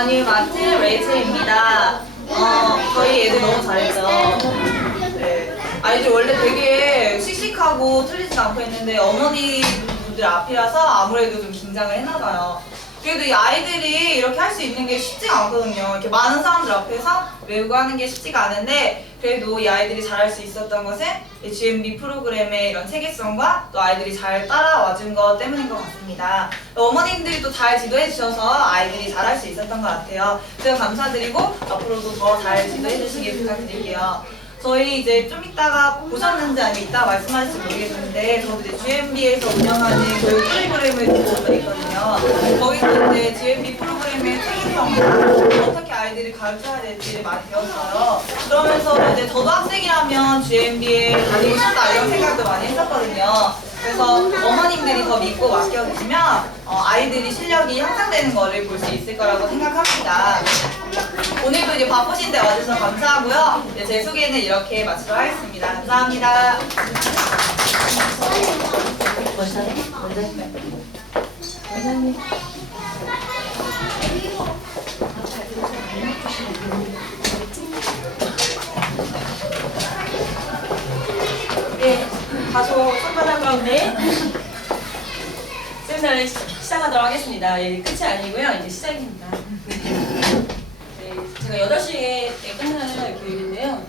아니, 마틴 레이첼입니다. 저희 애들 너무 잘했죠. 네. 아이들 원래 되게 씩씩하고 틀리지 않고 했는데 어머니분들 앞이라서 아무래도 좀 긴장을 했나봐요. 그래도 이 아이들이 이렇게 할 수 있는 게 쉽지가 않거든요. 이렇게 많은 사람들 앞에서 외우고 하는 게 쉽지가 않은데 그래도 이 아이들이 잘할 수 있었던 것은 이 GMB 프로그램의 이런 체계성과 또 아이들이 잘 따라와 준 것 때문인 것 같습니다. 어머님들이 또 잘 지도해 주셔서 아이들이 잘할 수 있었던 것 같아요. 그래서 감사드리고 앞으로도 더 잘 지도해 주시길 부탁드릴게요. 저희 이제 좀 이따가 보셨는지 아니면 이따가 말씀하실지 모르겠는데 저도 이제 GMB에서 운영하는 교육 프로그램을 듣고 있거든요. 거기서 이제 GMB 프로그램의 체계성 어떻게 아이들이 가르쳐야 될지를 많이 배웠어요. 그러면서 이제 저도 학생이라면 GMB에 다니고 싶다 이런 생각도 많이 했었거든요. 그래서 어머님들이 더 믿고 맡겨주시면 아이들이 실력이 향상되는 거를 볼 수 있을 거라고 생각합니다. 오늘도 이제 바쁘신데 와주셔서 감사하고요. 이제 제 소개는 이렇게 마치도록 하겠습니다. 감사합니다. 네, 다소 손바닥 가운데 세미나를 시작하도록 하겠습니다. 예, 끝이 아니고요. 이제 시작입니다. 네, 제가 8시에 끝날 교육인데요.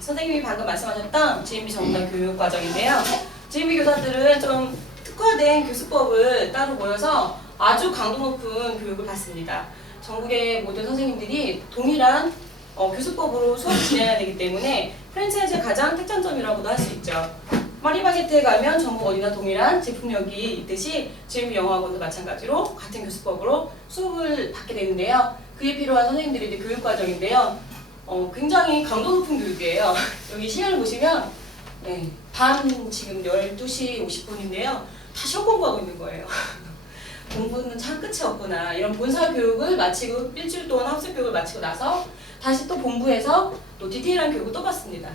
선생님이 방금 말씀하셨던 GMB 전문화 교육 과정인데요. GMB 교사들은 좀 특화된 교수법을 따로 모여서 아주 강도 높은 교육을 받습니다. 전국의 모든 선생님들이 동일한 교수법으로 수업을 진행해야 되기 때문에 프랜차이즈의 가장 특장점이라고도 할 수 있죠. 파리바게트에 가면 전국 어디나 동일한 제품력이 있듯이 GMB 영어학원도 마찬가지로 같은 교수법으로 수업을 받게 되는데요. 그에 필요한 선생님들이 이제 교육과정인데요. 굉장히 강도 높은 교육이에요. 여기 시간을 보시면 네, 밤 지금 12시 50분인데요. 다 시험 공부하고 있는 거예요. 공부는 참 끝이 없구나. 이런 본사 교육을 마치고 일주일 동안 학습 교육을 마치고 나서 다시 또 본부에서 또 디테일한 교육을 또 받습니다.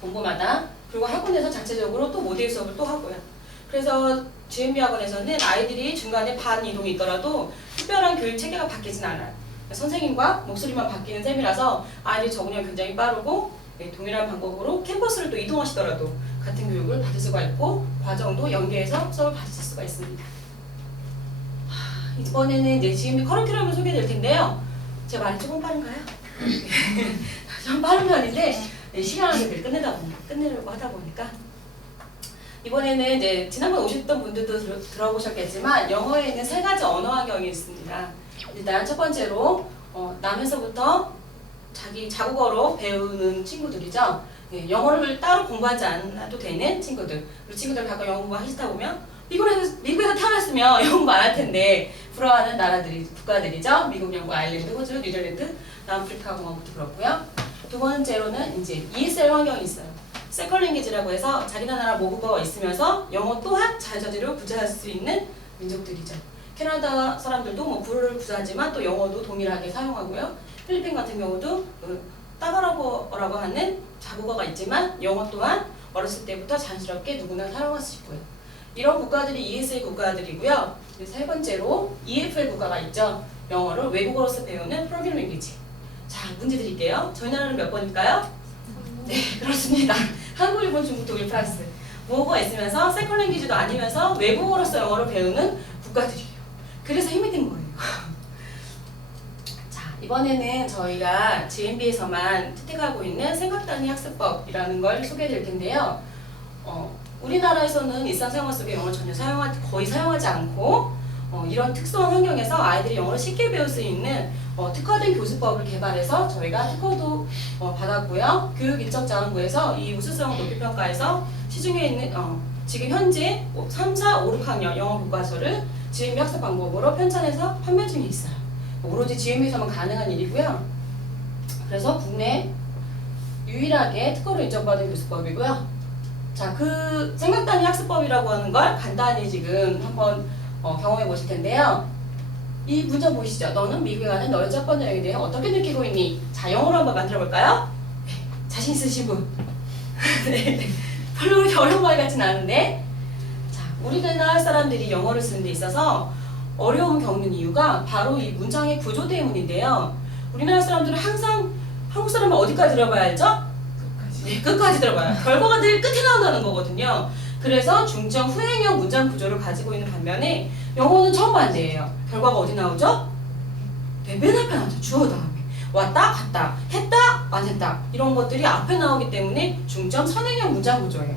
본부마다. 그리고 학원에서 자체적으로 또 모델 수업을 또 하고요. 그래서 GMB 학원에서는 아이들이 중간에 반 이동이 있더라도 특별한 교육 체계가 바뀌진 않아요. 선생님과 목소리만 바뀌는 셈이라서 아이들 적응력이 굉장히 빠르고 동일한 방법으로 캠퍼스를 또 이동하시더라도 같은 교육을 받을 수가 있고 과정도 연계해서 수업을 받으실 수가 있습니다. 이번에는 이제 GMB 커리큘럼을 소개해드릴 텐데요. 제 말이 조금 빠른가요? 좀 빠른 편인데 시간 안에 끝내려고 하다 보니까 이번에는 이제 지난번 오셨던 분들도 들어보셨겠지만 영어에는 3가지 언어 환경이 있습니다. 일단 첫 번째로 나면서부터 자기 자국어로 배우는 친구들이죠. 영어를 따로 공부하지 않아도 되는 친구들. 우리 친구들 가끔 영어 공부 하시다 보면 미국에서 태어났으면 영어 공부 안 할 텐데 부러워하는 국가들이죠. 미국, 영국, 아일랜드, 호주, 뉴질랜드, 남아프리카 공화국도 그렇고요. 두 번째로는 이제 ESL 환경이 있어요. 세컨 랭귀지라고 해서 자기 나라 모국어가 있으면서 영어 또한 자유자재로 구사할 수 있는 민족들이죠. 캐나다 사람들도 뭐 불어를 구사하지만 또 영어도 동일하게 사용하고요. 필리핀 같은 경우도 따가라고라고 하는 자국어가 있지만 영어 또한 어렸을 때부터 자연스럽게 누구나 사용할 수 있고요. 이런 국가들이 ESL 국가들이고요. 세 번째로 EFL 국가가 있죠. 영어를 외국어로서 배우는 프로그래밍 랭귀지. 자, 문제 드릴게요. 저희 나라는 몇 번일까요? 네, 그렇습니다. 한국, 일본, 중국, 독일, 프랑스. 모국어가 있으면서 세컨 랭귀지도 아니면서 외국어로서 영어를 배우는 국가들이에요. 그래서 힘이 든 거예요. 자, 이번에는 저희가 GMB에서만 채택하고 있는 생각단위 학습법이라는 걸 소개해 드릴 텐데요. 우리나라에서는 일상생활 속에 영어를 전혀 거의 사용하지 않고 이런 특수한 환경에서 아이들이 영어를 쉽게 배울 수 있는 특화된 교수법을 개발해서 저희가 특허도 받았고요. 교육인적자원부에서 이 우수성 높이평가에서 시중에 있는 지금 현재 3, 4, 5, 6학년 영어 교과서를 GMB 학습 방법으로 편찬해서 판매 중에 있어요. 오로지 GMB에서만 가능한 일이고요. 그래서 국내 유일하게 특허로 인정받은 교수법이고요. 자, 그 생각단위 학습법이라고 하는 걸 간단히 지금 한번 경험해 보실 텐데요. 이 문장 보이시죠? 너는 미국에 가는 너의 첫 번째 여행에 대해 어떻게 느끼고 있니? 자, 영어로 한번 만들어 볼까요? 자신 있으신 분? 네, 별로 어려운 말 같진 않은데, 자, 우리나라 사람들이 영어를 쓰는 데 있어서 어려움 겪는 이유가 바로 이 문장의 구조 때문인데요. 우리나라 사람들은 항상 한국 사람은 어디까지 들어봐야 알죠? 네, 끝까지 들어봐요. 결과가 늘 끝에 나온다는 거거든요. 그래서 중점 후행형 문장 구조를 가지고 있는 반면에 영어는 정반대예요. 결과가 어디 나오죠? 네, 맨 앞에 나오죠. 주어 다음에. 왔다 갔다 했다 안 했다 이런 것들이 앞에 나오기 때문에 중점 선행형 문장 구조예요.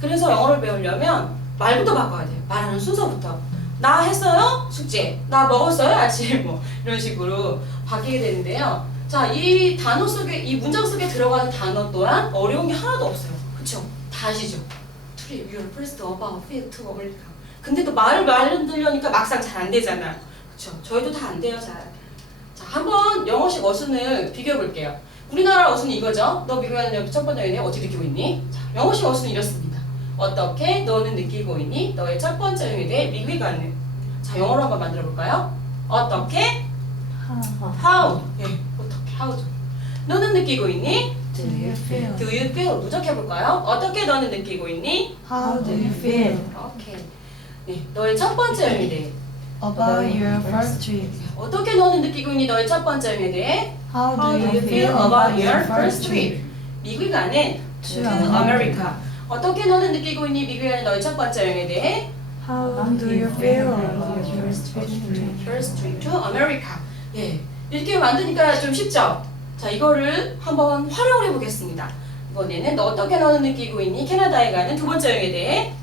그래서 영어를 배우려면 말부터 바꿔야 돼요. 말하는 순서부터. 나 했어요? 숙제. 나 먹었어요? 아침. 뭐 이런 식으로 바뀌게 되는데요. 자, 이 단어 속에, 이 문장 속에 들어가는 단어 또한 어려운 게 하나도 없어요. 그쵸? 다 아시죠? Trip, your first, about, fit, to, America. 근데 또 말을 들려니까 막상 잘 안 되잖아. 그쵸? 저희도 다 안 돼요, 잘. 자, 한번 영어식 어순을 비교해 볼게요. 우리나라 어순이 이거죠? 너 미국에 가는 첫 번째 연애 어떻게 느끼고 있니? 자, 영어식 어순은 이렇습니다. 어떻게 너는 느끼고 있니? 너의 첫 번째 연애에 대해 미국에 가는. 자, 영어로 한번 만들어 볼까요? 어떻게? How. 예, 어떻게? How죠. 너는 느끼고 있니? Do you feel? Do you feel? 누적해 볼까요? 어떻게 너는 느끼고 있니? How do you feel 오케이. 네, 너의 첫 번째 연애에 대해. about your first trip? 어떻게 너는 느끼고 있니? 너의 첫 번째 연애에 대해. How do you feel about your first trip 미국에 가는 to to America. 어떻게 너는 느끼고 있니? 미국에 가는 너의 첫 번째 여행에 대해. How do you feel about your first trip? First trip to America. 예, 이렇게 만드니까 좀 쉽죠? 자, 이거를 한번 활용을 해보겠습니다. 이번에는 어떻게 너는 느끼고 있니? 캐나다에 가는 두 번째 여행에 대해.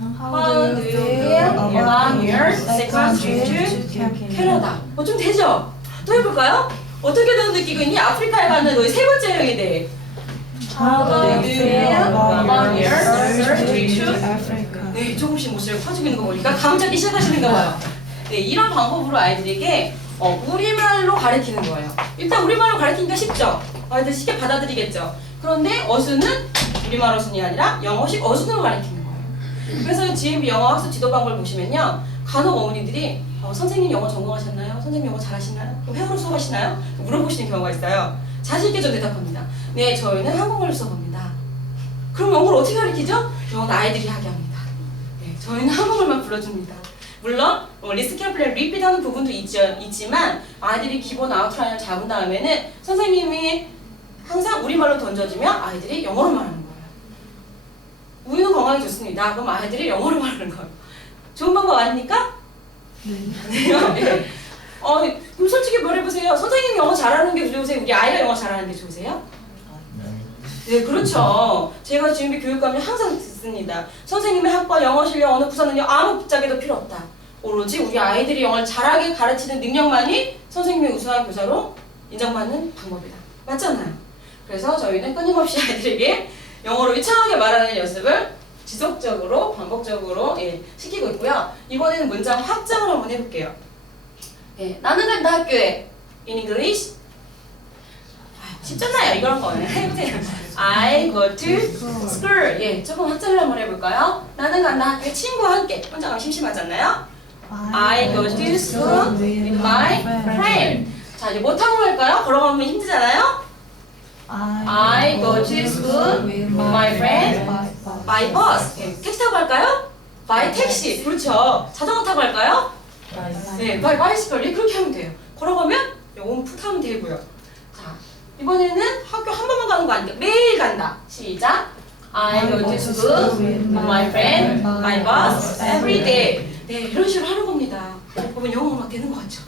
How do you feel about your second trip to 캐나다. 좀 되죠? 또 해볼까요? 어떻게 너는 느끼고 있니? 아프리카에 가는 너의 세 번째 여행에 대해. How do you feel about your first trip to Africa? 네, 조금씩 목소리가 커지고 있는 거 보니까 감 잡기 시작하시는가 봐요. 네, 이런 방법으로 아이들에게 우리말로 가르치는 거예요. 일단 우리말로 가르치니까 쉽죠? 아이들 쉽게 받아들이겠죠? 그런데 어순은 우리말 어순이 아니라 영어식 어순으로 가르치는 거예요. 그래서 GMB 영어 학습 지도방을 보시면요. 간혹 어머니들이 선생님 영어 전공하셨나요? 선생님 영어 잘하시나요? 회화로 수업하시나요? 물어보시는 경우가 있어요. 자신 있게 좀 대답합니다. 네, 저희는 한국말로 수업합니다. 그럼 영어를 어떻게 가르치죠? 영어는 아이들이 하게 합니다. 네, 저희는 한국말만 불러줍니다. 물론 리스트 캠플에 리핏하는 부분도 있지만 아이들이 기본 아웃라인을 잡은 다음에는 선생님이 항상 우리말로 던져주면 아이들이 영어로 말하는 거예요. 우리는 건강에 좋습니다. 그럼 아이들이 영어로 말하는 거예요. 좋은 방법 아닙니까? 네. 그럼 솔직히 말해보세요. 선생님이 영어 잘하는 게 좋으세요? 우리 아이가 영어 잘하는 게 좋으세요? 네, 그렇죠. 제가 지금 교육감이 항상 듣습니다. 선생님의 학과 영어 실력 어느 부서는요 아무 짝에도 필요 없다. 오로지 우리 아이들이 영어를 잘하게 가르치는 능력만이 선생님의 우수한 교사로 인정받는 방법이다. 맞잖아요. 그래서 저희는 끊임없이 아이들에게 영어로 유창하게 말하는 연습을 지속적으로 반복적으로 시키고 있고요. 이번에는 문장 확장을 한번 해볼게요. 나는 간다 학교에 in English. 쉽잖아요. 이런 거는 해보세요. I go to school. 예, 조금 확장을 한번 해볼까요? 나는 간다 학교에 친구와 함께. 혼자 가면 심심하잖아요. I go to school with my friend. 자, 이제 못하고 갈까요? 걸어가면 힘들잖아요. I go to school with my friend by bus. 예, 택시 타고 갈까요? by taxi. 그렇죠. 자전거 타고 갈까요? 네, by bicycle. 그렇게 하면 돼요. 걸어가면 온풋 하면 되고요. 자, 이번에는 학교 한 번만 가는 거 아니까 매일 간다. 시작. I go to school with my friend by bus every day. 네, 이런 식으로 하는 겁니다. 보면 영어가 막 되는 것 같죠?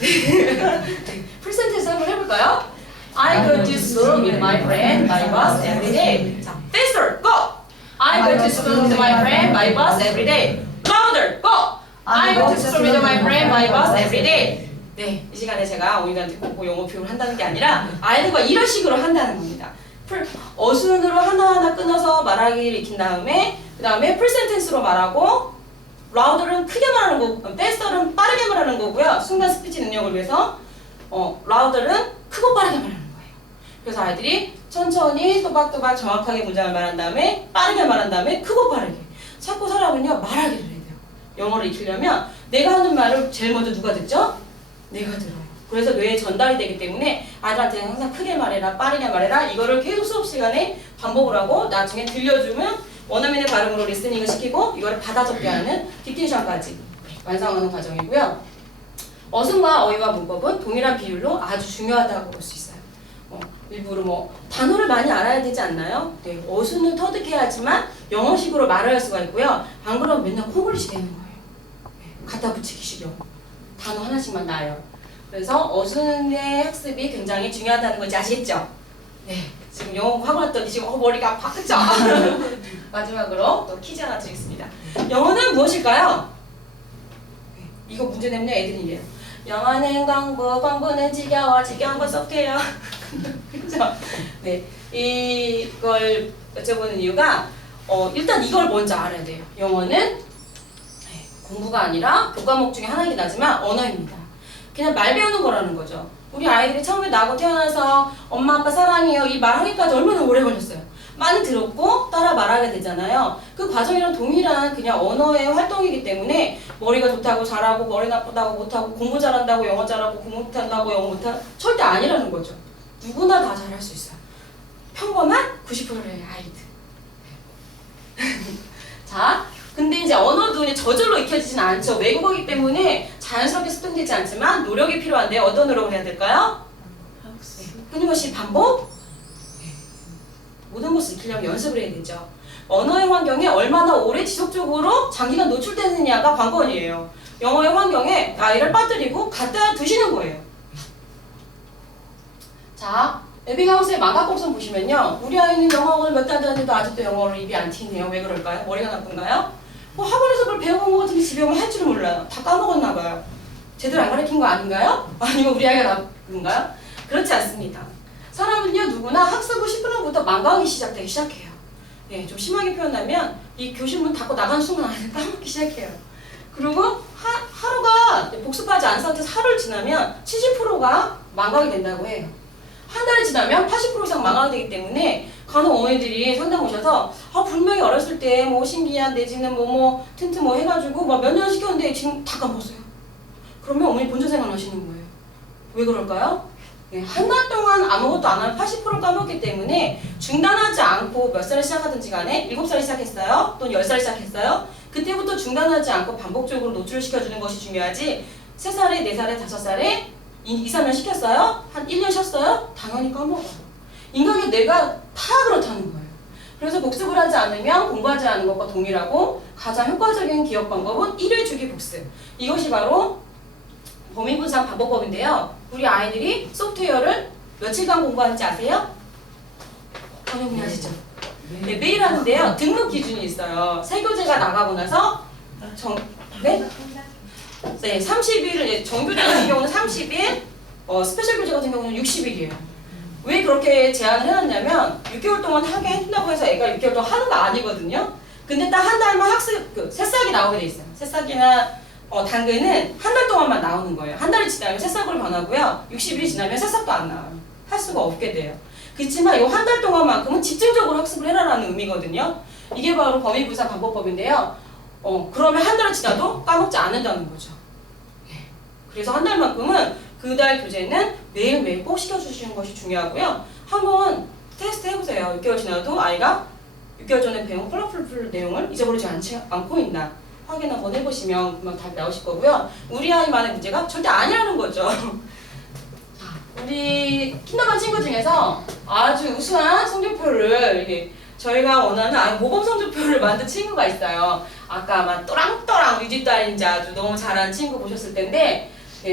네, 풀센텐스 한번 해볼까요? I go to school with my friend by bus every day. 자, faster, go! I go to school with my friend by bus every day. Louder, go! I go to school with my friend by bus every day. 네, 이 시간에 제가 오이들한테 꼭 영어 표현을 한다는 게 아니라 아이들과 이런 식으로 한다는 겁니다. 어순으로 하나하나 끊어서 말하기를 익힌 다음에 그 다음에 풀센텐스로 말하고 louder는 크게 말하는 거고 faster는 빠르게 말하는 거고요. 순간 스피치 능력을 위해서 louder는 크고 빠르게 말하는 거예요. 그래서 아이들이 천천히 또박또박 정확하게 문장을 말한 다음에 빠르게 말한 다음에 크고 빠르게 자꾸 사람은요 말하기를 해야 돼요. 영어를 익히려면 내가 하는 말을 제일 먼저 누가 듣죠? 내가 들어요. 그래서 뇌에 전달이 되기 때문에 아이들한테는 항상 크게 말해라 빠르게 말해라 이거를 계속 수업 시간에 반복을 하고 나중에 들려주면 원어민의 발음으로 리스닝을 시키고 이거를 받아 적게 하는 딕테이션까지 완성하는 과정이고요. 어순과 어휘와 문법은 동일한 비율로 아주 중요하다고 볼 수 있어요. 일부러 뭐 단어를 많이 알아야 되지 않나요? 네, 어순은 터득해야지만 영어식으로 말할 수가 있고요. 안 그러면 맨날 콩글리시 되는 거예요. 네, 갖다 붙이기식이요. 단어 하나씩만 나요. 그래서 어순의 학습이 굉장히 중요하다는 건지 아시겠죠? 네, 지금 영어 하고 났더니 지금 머리가 아파, 그쵸? 마지막으로 또 퀴즈 하나 드리겠습니다. 영어는 무엇일까요? 네, 이거 문제 내면 애들이 이래요. 영어는 공부, 공부는 지겨워, 지겨운 거 썩해요. 그죠? 네, 이걸 여쭤보는 이유가 일단 이걸 먼저 알아야 돼요. 영어는 네, 공부가 아니라 교과목 중에 하나이긴 하지만 언어입니다. 그냥 말 배우는 거라는 거죠. 우리 아이들이 처음에 나고 태어나서 엄마 아빠 사랑해요 이 말하기까지 얼마나 오래 걸렸어요. 많이 들었고 따라 말하게 되잖아요. 그 과정이랑 동일한 그냥 언어의 활동이기 때문에 머리가 좋다고 잘하고 머리 나쁘다고 못하고 공부 잘한다고 영어 잘하고 공부 못한다고 영어 못하고 절대 아니라는 거죠. 누구나 다 잘할 수 있어요. 평범한 90%의 아이들. 자, 근데 이제 언어도 이제 저절로 익혀지진 않죠. 외국어이기 때문에 자연스럽게 습득되지 않지만 노력이 필요한데 어떤 노력을 해야 될까요? 끊임없이 반복? 모든 것을 익히려면 연습을 해야 되죠. 언어의 환경에 얼마나 오래 지속적으로 장기간 노출되느냐가 관건이에요. 영어의 환경에 아이를 빠뜨리고 갖다 두시는 거예요. 자, 에빙하우스의 만화곡선 보시면요. 우리 아이는 영어를 몇 달 다니도 아직도 영어를 입이 안 튀네요. 왜 그럴까요? 머리가 나쁜가요? 뭐 학원에서 그걸 배워본 것 같은데 집에 오면 할 줄을 몰라요. 다 까먹었나 봐요. 제대로 안 가르친 거 아닌가요? 아니면 우리 아이가 나쁜가요? 그렇지 않습니다. 사람은요 누구나 학습 후 10분 후부터 망각이 시작되기 시작해요. 네, 좀 심하게 표현하면 이 교실 문 닫고 나가는 순간 아이를 까먹기 시작해요. 그리고 하루가 복습하지 않은 상태에서 하루를 지나면 70%가 망각이 된다고 해요. 한 달이 지나면 80% 이상 망각이 되기 때문에 간혹 어머니들이 상담 오셔서 분명히 어렸을 때 뭐 신기한 내지는 뭐 튼튼 뭐 해가지고 몇 년 시켰는데 지금 다 까먹었어요. 그러면 어머니 본전 생각나시는 거예요. 왜 그럴까요? 한 달 동안 아무것도 안 하면 80% 까먹기 때문에 중단하지 않고 몇 살에 시작하든지 간에 7살에 시작했어요? 또는 10살에 시작했어요? 그때부터 중단하지 않고 반복적으로 노출시켜주는 것이 중요하지 3살에, 4살에, 5살에 2, 3년 시켰어요? 한 1년 쉬었어요? 당연히 까먹어요. 인간의 뇌가 다 그렇다는 거예요. 그래서 복습을 하지 않으면 공부하지 않은 것과 동일하고 가장 효과적인 기억 방법은 1회 주기 복습. 이것이 바로 범위분산 반복법인데요. 우리 아이들이 소프트웨어를 며칠간 공부하는지 아세요? 어머니 아시죠? 네, 매일 하는데요. 등록 기준이 있어요. 새 교재가 나가고 나서 네? 네, 30일을 정교재 같은 경우는 30일, 스페셜 교재 같은 경우는 60일이에요. 왜 그렇게 제한을 해놨냐면 6개월 동안 하게 해준다고 해서 애가 6개월 동안 하는 거 아니거든요. 근데 딱 한 달만 학습 새싹이 나오게 돼 있어요. 새싹이나 당근은 한 달 동안만 나오는 거예요. 한 달이 지나면 새싹으로 변하고요. 60일이 지나면 새싹도 안 나와요. 할 수가 없게 돼요. 그렇지만 이 한 달 동안만큼은 집중적으로 학습을 해라라는 의미거든요. 이게 바로 범위분산 반복법인데요. 그러면 한 달이 지나도 까먹지 않는다는 거죠. 그래서 한 달만큼은 그 달 교재는 매일매일 꼭 시켜주시는 것이 중요하고요. 한번 테스트 해보세요. 6개월 지나도 아이가 6개월 전에 배운 컬러풀 내용을 잊어버리지 않고 있나 확인 한번 해보시면 금방 답이 나오실 거고요. 우리 아이만의 문제가 절대 아니라는 거죠. 우리 킨더반 친구 중에서 아주 우수한 성적표를 저희가 원하는 모범 성적표를 만든 친구가 있어요. 아까 막 또랑또랑 우리 집딸인지 아주 너무 잘하는 친구 보셨을 텐데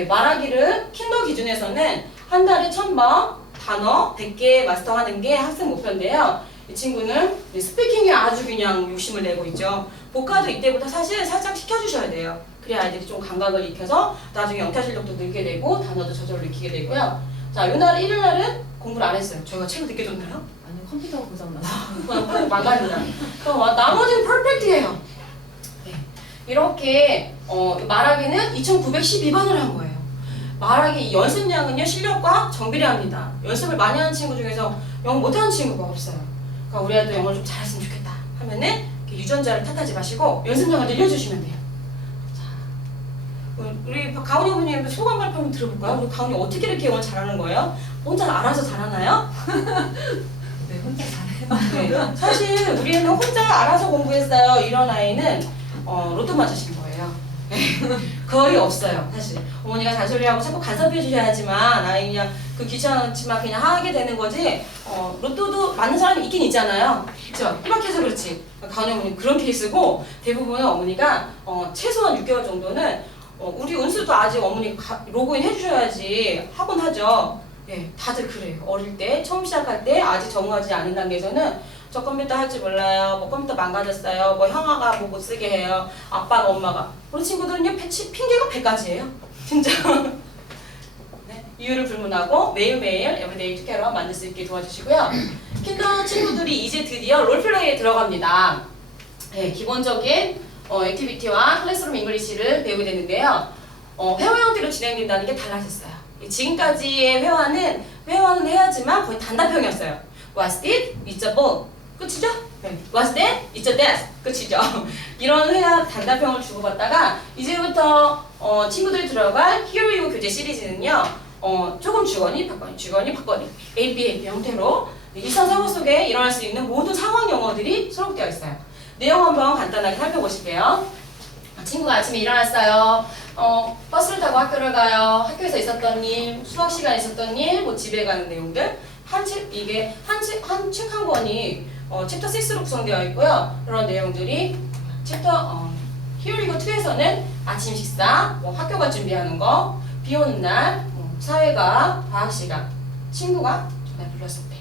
말하기를 킨더 기준에서는 한 달에 1000번 단어 100개 마스터하는 게 학습 목표인데요. 이 친구는 스피킹에 아주 그냥 욕심을 내고 있죠. 복화도 이때부터 사실 살짝 시켜주셔야 돼요. 그래야 아이들이 좀 감각을 익혀서 나중에 영타 실력도 늘게 되고 단어도 저절로 익히게 되고요. 자, 요날 일요일 날은 공부를 안 했어요. 저희가 책을 늦게 줬나요? 아니 컴퓨터 고장나서 그냥 망가진다. 나머지는 퍼펙트예요. 네. 이렇게 말하기는 2912번을 한 거예요. 말하기 연습량은요 실력과 정비례합니다. 연습을 많이 하는 친구 중에서 영어 못하는 친구가 없어요. 그러니까 우리 아이도 영어를 좀 잘했으면 좋겠다 하면은 유전자를 탓하지 마시고 연습량을 늘려주시면 돼요. 자, 우리 가은이 어머님 소감 발표 한번 들어볼까요? 우리 가은이 어떻게 이렇게 영어 잘하는 거예요? 혼자 알아서 잘하나요? 네, 혼자 잘해요. 네, 사실 우리 애는 혼자 알아서 공부했어요. 이런 아이는 로또 맞으신 거예요. 네. 거의 없어요, 사실. 어머니가 잔소리하고 자꾸 간섭해 주셔야지만 아이 그냥 그 귀찮지만 그냥 하게 되는 거지. 로또도 맞는 사람이 있긴 있잖아요. 그렇죠? 희박해서 그렇지. 가은이 어머니 그런 케이스고 대부분은 어머니가 최소한 6개월 정도는 우리 운수도 아직 어머니 로그인 해주셔야지 하곤 하죠. 예, 다들 그래요. 어릴 때 처음 시작할 때 아직 적응하지 않은 단계에서는 저 컴퓨터 할 줄 몰라요. 뭐 컴퓨터 망가졌어요. 뭐 형아가 뭐 못 쓰게 해요. 아빠가 엄마가. 우리 친구들은요 핑계가 100가지예요. 진짜. 네, 이유를 불문하고 매일매일 에브리데이 투게더 만들 수 있게 도와주시고요. 킨더 친구들이 이제 드디어 롤플레이에 들어갑니다. 네, 기본적인 액티비티와 클래스룸 잉글리시를 배우게 되는데요. 회화 형태로 진행된다는 게 달라졌어요. 지금까지의 회화는 해야지만 거의 단답형이었어요. What's it? It's a ball. 끝이죠? 네. What's that? It's a desk. 끝이죠? 이런 회화 단답형을 주고받다가 이제부터 친구들이 들어갈 Here You 교재 시리즈는요. 조금 주거니 받거니 AB 형태로 일상 생활 속에 일어날 수 있는 모든 상황 영어들이 수록되어 있어요. 내용 한번 간단하게 살펴보실게요. 친구가 아침에 일어났어요. 버스를 타고 학교를 가요. 학교에서 있었던 일, 수학 시간에 있었던 일, 뭐 집에 가는 내용들. 한 책 한 권이 챕터 6로 구성되어 있고요. 그런 내용들이 챕터 Here You Go 2에서는 아침 식사, 뭐 학교가 준비하는 거, 비 오는 날, 사회가 과학 시간, 친구가 전화 불렀을 때,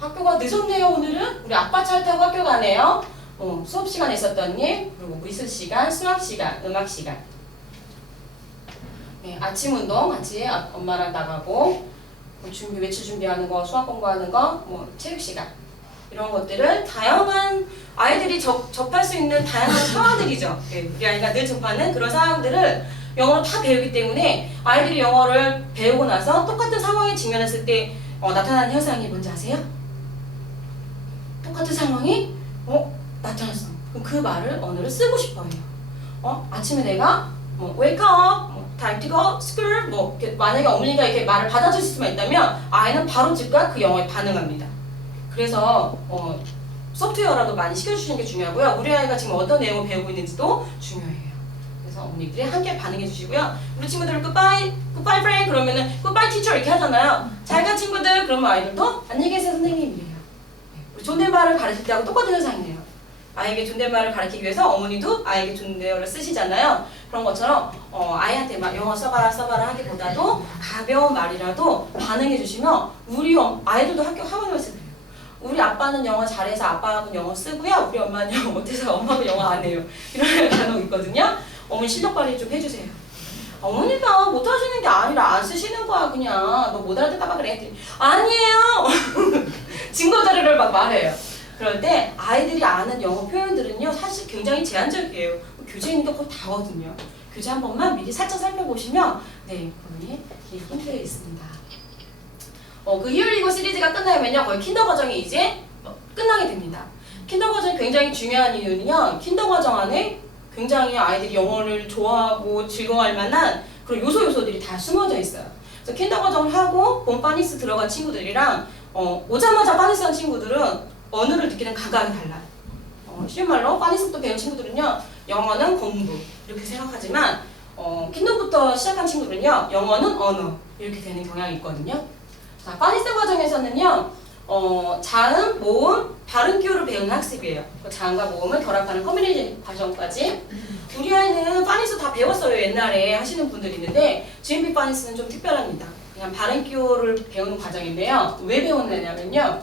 학교가 늦었네요. 오늘은 우리 아빠 차를 타고 학교 가네요. 수업 시간에 있었던 일, 그리고 미술 시간, 수학 시간, 음악 시간. 네, 아침 운동 같이 엄마랑 나가고 외출 준비하는 거, 수학 공부하는 거, 체육 시간 이런 것들을 다양한 아이들이 접할 수 있는 다양한 상황들이죠. 네, 우리 아이가 늘 접하는 그런 상황들을 영어로 다 배우기 때문에 아이들이 영어를 배우고 나서 똑같은 상황에 직면했을 때 나타나는 현상이 뭔지 아세요? 똑같은 상황이 나타났어. 그럼 그 말을 언어를 쓰고 싶어 해요. 아침에 내가 wake up, time to go, school, 만약에 어머니가 이렇게 말을 받아줄 수만 있다면 아이는 바로 즉각 그 영어에 반응합니다. 그래서 소프트웨어라도 많이 시켜주시는 게 중요하고요. 우리 아이가 지금 어떤 내용을 배우고 있는지도 중요해요. 그래서 어머니들이 함께 반응해 주시고요. 우리 친구들 goodbye friend 그러면은 goodbye teacher 이렇게 하잖아요. 잘 가 친구들 그러면 아이들도 안녕히 계세요 선생님이에요. 우리 존댓말을 가르칠 때하고 똑같은 현상이에요. 아이에게 존댓말을 가르치기 위해서 어머니도 아이에게 존댓말을 쓰시잖아요. 그런 것처럼 아이한테 막 영어 써봐라 하기보다도 가벼운 말이라도 반응해 주시면 우리 아이들도 학원에 와서 그래요. 우리 아빠는 영어 잘해서 아빠하고 영어 쓰고요. 우리 엄마는 영어 못해서 엄마하고 영어 안 해요. 이런 간혹 있거든요. 어머니 실력 발휘 좀 해주세요. 어머니가 못하시는 게 아니라 안 쓰시는 거야 그냥. 너 못 알아듣까봐 그래. 아니에요. 증거 자료를 막 말해요. 그럴 때 아이들이 아는 영어 표현들은요 사실 굉장히 제한적이에요. 교재니까 거의 다거든요. 교재 한 번만 미리 살짝 살펴보시면 네 부분이 힌트가 있습니다. 그 Here You Go 시리즈가 끝나면요 거의 킨더 과정이 이제 끝나게 됩니다. 킨더 과정이 굉장히 중요한 이유는요 킨더 과정 안에 굉장히 아이들이 영어를 좋아하고 즐거워할 만한 그런 요소들이 다 숨어져 있어요. 그래서 킨더 과정을 하고 본 파니스 들어간 친구들이랑 오자마자 파니스 한 친구들은 언어를 듣기는 감각이 달라요. 쉬운 말로 파니스부터 배운 친구들은요 영어는 공부 이렇게 생각하지만 킨더부터 시작한 친구들은요 영어는 언어 이렇게 되는 경향이 있거든요. 자, 파니스 과정에서는요 자음, 모음, 발음 기호를 배우는 학습이에요. 그 자음과 모음을 결합하는 커뮤니케이션 과정까지. 우리 아이는 파니스 다 배웠어요. 옛날에 하시는 분들이 있는데 GMP 파니스는 좀 특별합니다. 그냥 발음 기호를 배우는 과정인데요. 왜 배우느냐면요.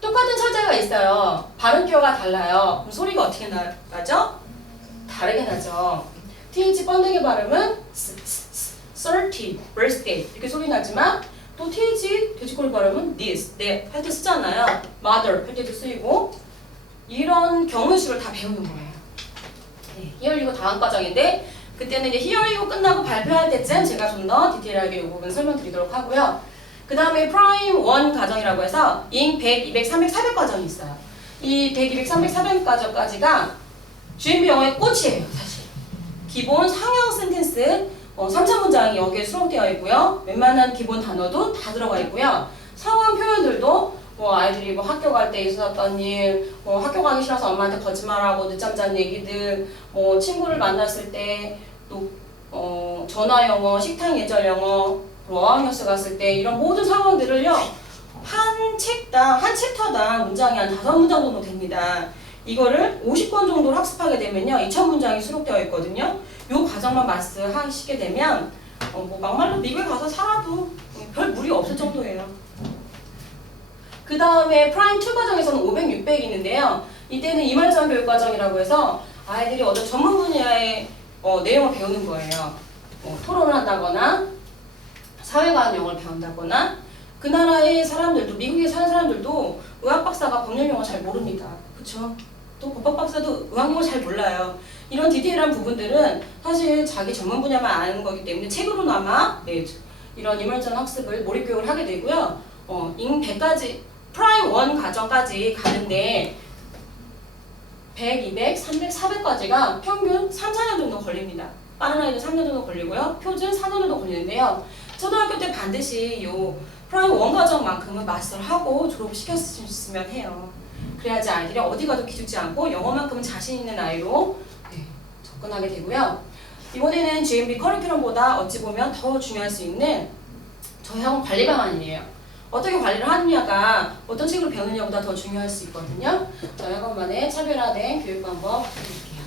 똑같은 철자가 있어요. 발음 기호가 달라요. 그럼 소리가 어떻게 나죠? 다르게 나죠. TH 번데기 발음은 30, birthday 이렇게 소리 나지만 또 TH 돼지꼬리 발음은 this, 할 때 쓰잖아요. mother 할 때도 쓰이고 이런 경우식을 다 배우는 거예요. 네, Here You Go 다음 과정인데 그때는 이제 Here You Go 끝나고 발표할 때쯤 제가 좀 더 디테일하게 이 부분 설명드리도록 하고요. 그 다음에 프라임 1 과정이라고 해서 잉 100, 200, 300, 400 과정이 있어요. 이 100, 200, 300, 400 과정까지가 GMP 영어의 꽃이에요, 사실. 기본 상형 센텐스 3차문장이 여기에 수록되어 있고요. 웬만한 기본 단어도 다 들어가 있고요. 상황 표현들도 뭐 아이들이 뭐 학교 갈 때 있었던 일, 뭐 학교 가기 싫어서 엄마한테 거짓말하고 늦잠 잔 얘기들, 뭐 친구를 만났을 때 또 전화 영어, 식당 예절 영어, 어학연수 갔을 때 이런 모든 상황들을요 한 책당 한 챕터당 문장이 한 5문장 정도 됩니다. 이거를 50권 정도를 학습하게 되면요 2,000문장이 수록되어 있거든요. 이 과정만 마스터하시게 되면 뭐 막말로 미국에 가서 살아도 별 무리 없을 정도예요. 그 다음에 프라임 2 과정에서는 500, 600이 있는데요. 이때는 이말전 교육과정이라고 해서 아이들이 어떤 전문 분야의 내용을 배우는 거예요. 토론을 한다거나 사회과학 영어를 배운다거나 그 나라의 사람들도 미국에 사는 사람들도 의학 박사가 법률 용어 잘 모릅니다. 그쵸? 또 법학 박사도 의학 용어 잘 몰라요. 이런 디테일한 부분들은 사실 자기 전문 분야만 아는 거기 때문에 책으로나마 이런 이멀전 학습을 몰입교육을 하게 되고요. 100까지 프라임 1 과정까지 가는데 100, 200, 300, 400까지가 평균 3, 4년 정도 걸립니다. 빠른 아이들 3년 정도 걸리고요. 표준 4년 정도 걸리는데요. 초등학교 때 반드시 요 프라임 1 과정만큼은 마스터를 하고 졸업시켰으면 해요. 그래야지 아이들이 어디 가도 기죽지 않고 영어만큼은 자신 있는 아이로 접근하게 되고요. 이번에는 GMB 커리큘럼보다 어찌 보면 더 중요할 수 있는 저희 학원 관리 방안이에요. 어떻게 관리를 하느냐가 어떤 식으로 배우느냐보다 더 중요할 수 있거든요. 저희 학원만의 차별화된 교육 방법 드릴게요.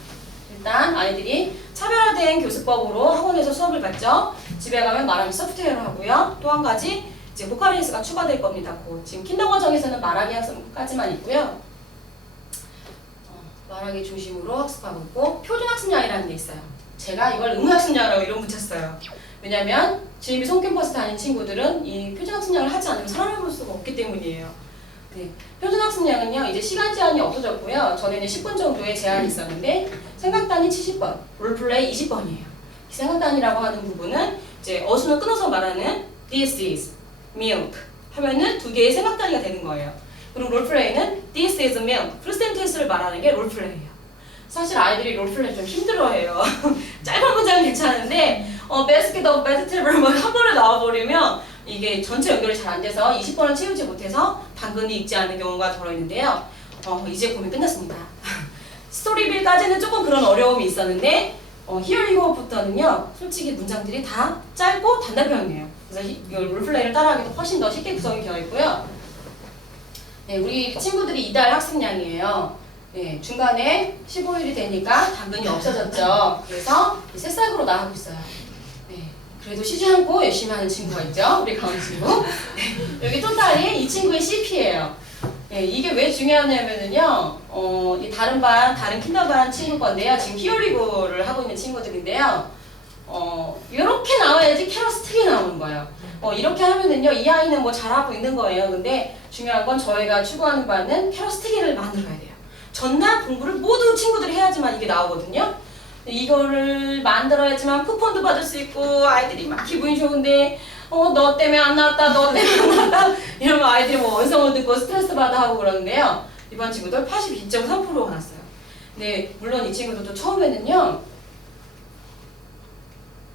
일단 아이들이 차별화된 교수법으로 학원에서 수업을 받죠. 집에 가면 말하기 소프트웨어로 하고요. 또 한 가지 이제 보컬리스가 추가될 겁니다. 지금 킨더 과정에서는 말하기 학습까지만 있고요. 말하기 중심으로 학습하고 있고 표준학습량이라는 게 있어요. 제가 이걸 의무학습량이라고 이름 붙였어요. 왜냐면 GMB 송캠퍼스 다니는 친구들은 이 표준학습량을 하지 않으면 살아남을 수가 없기 때문이에요. 표준학습량은요 이제 시간 제한이 없어졌고요. 전에는 10분 정도의 제한이 있었는데 생각단위 70번, 롤플레이 20번이에요. 생각단위라고 하는 부분은 이제 어순을 끊어서 말하는 this is milk 하면은 2개의 생각단위가 되는 거예요. 그리고 롤플레이는 this is milk 프리센텐스를 말하는 게 롤플레이예요. 사실 아이들이 롤플레이 좀 힘들어해요. 짧은 문장은 괜찮은데 basket of vegetable 한 번에 나와버리면 이게 전체 연결이 잘 안 돼서 20번을 채우지 못해서 당근이 익지 않는 경우가 덜어있는데요. 이제 고민 끝났습니다. 스토리빌까지는 조금 그런 어려움이 있었는데 Here You Go부터는요 솔직히 문장들이 다 짧고 단답형이에요. 그래서 이 롤플레이를 따라하기도 훨씬 더 쉽게 구성이 되어 있고요. 네, 우리 친구들이 이달 학습량이에요. 네, 중간에 15일이 되니까 당근이 없어졌죠. 그래서 새싹으로 나가고 있어요. 네, 그래도 쉬지 않고 열심히 하는 친구가 있죠. 우리 가은 친구. 네, 여기 토탈이 이 친구의 CP예요. 네, 이게 왜 중요하냐면은요, 이 다른 킨더반 친구 건데요. 지금 히어리고를 하고 있는 친구들인데요. 이렇게 나와야지 캐러스틱이 나오는 거예요. 이렇게 하면은요, 이 아이는 뭐 잘하고 있는 거예요. 근데 중요한 건 저희가 추구하는 바는 캐러스틱을 만들어야 돼요. 전날 공부를 모두 친구들이 해야지만 이게 나오거든요. 이거를 만들어야지만 쿠폰도 받을 수 있고 아이들이 막 기분이 좋은데 너 때문에 안 나왔다 너 때문에 안 나왔다 이러면 아이들이 뭐 원성을 듣고 스트레스 받아 하고 그러는데요. 이번 친구들 82.3%가 났어요. 네, 물론 이 친구들도 처음에는요